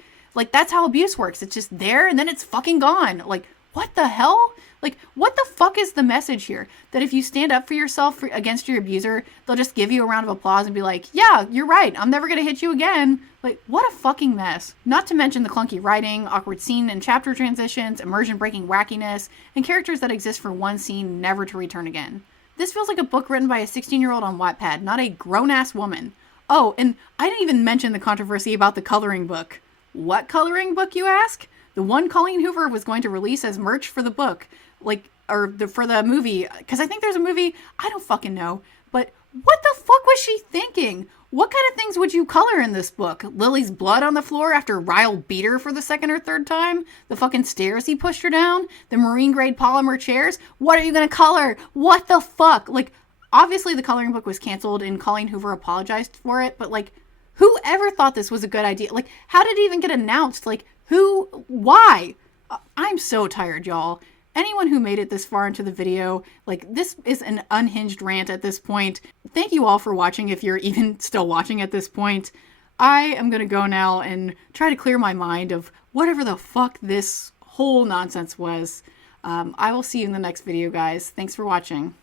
that's how abuse works. It's just there and then it's fucking gone. Like, what the hell? Like, what the fuck is the message here? That if you stand up for yourself against your abuser, they'll just give you a round of applause and be like, yeah, you're right. I'm never gonna hit you again. Like, what a fucking mess. Not to mention the clunky writing, awkward scene and chapter transitions, immersion-breaking wackiness, and characters that exist for one scene, never to return again. This feels like a book written by a 16-year-old on Wattpad, not a grown-ass woman. Oh, and I didn't even mention the controversy about the coloring book. What coloring book, you ask? The one Colleen Hoover was going to release as merch for the book. For the movie, because I think there's a movie, I don't fucking know, but what the fuck was she thinking? What kind of things would you color in this book? Lily's blood on the floor after Ryle beat her for the second or third time? The fucking stairs he pushed her down? The marine grade polymer chairs? What are you gonna color? What the fuck? Like, obviously the coloring book was canceled and Colleen Hoover apologized for it, but like, who ever thought this was a good idea? Like, how did it even get announced? Like, who? Why? I'm so tired, y'all. Anyone who made it this far into the video, like, this is an unhinged rant at this point. Thank you all for watching if you're even still watching at this point. I am gonna go now and try to clear my mind of whatever the fuck this whole nonsense was. I will see you in the next video, guys. Thanks for watching.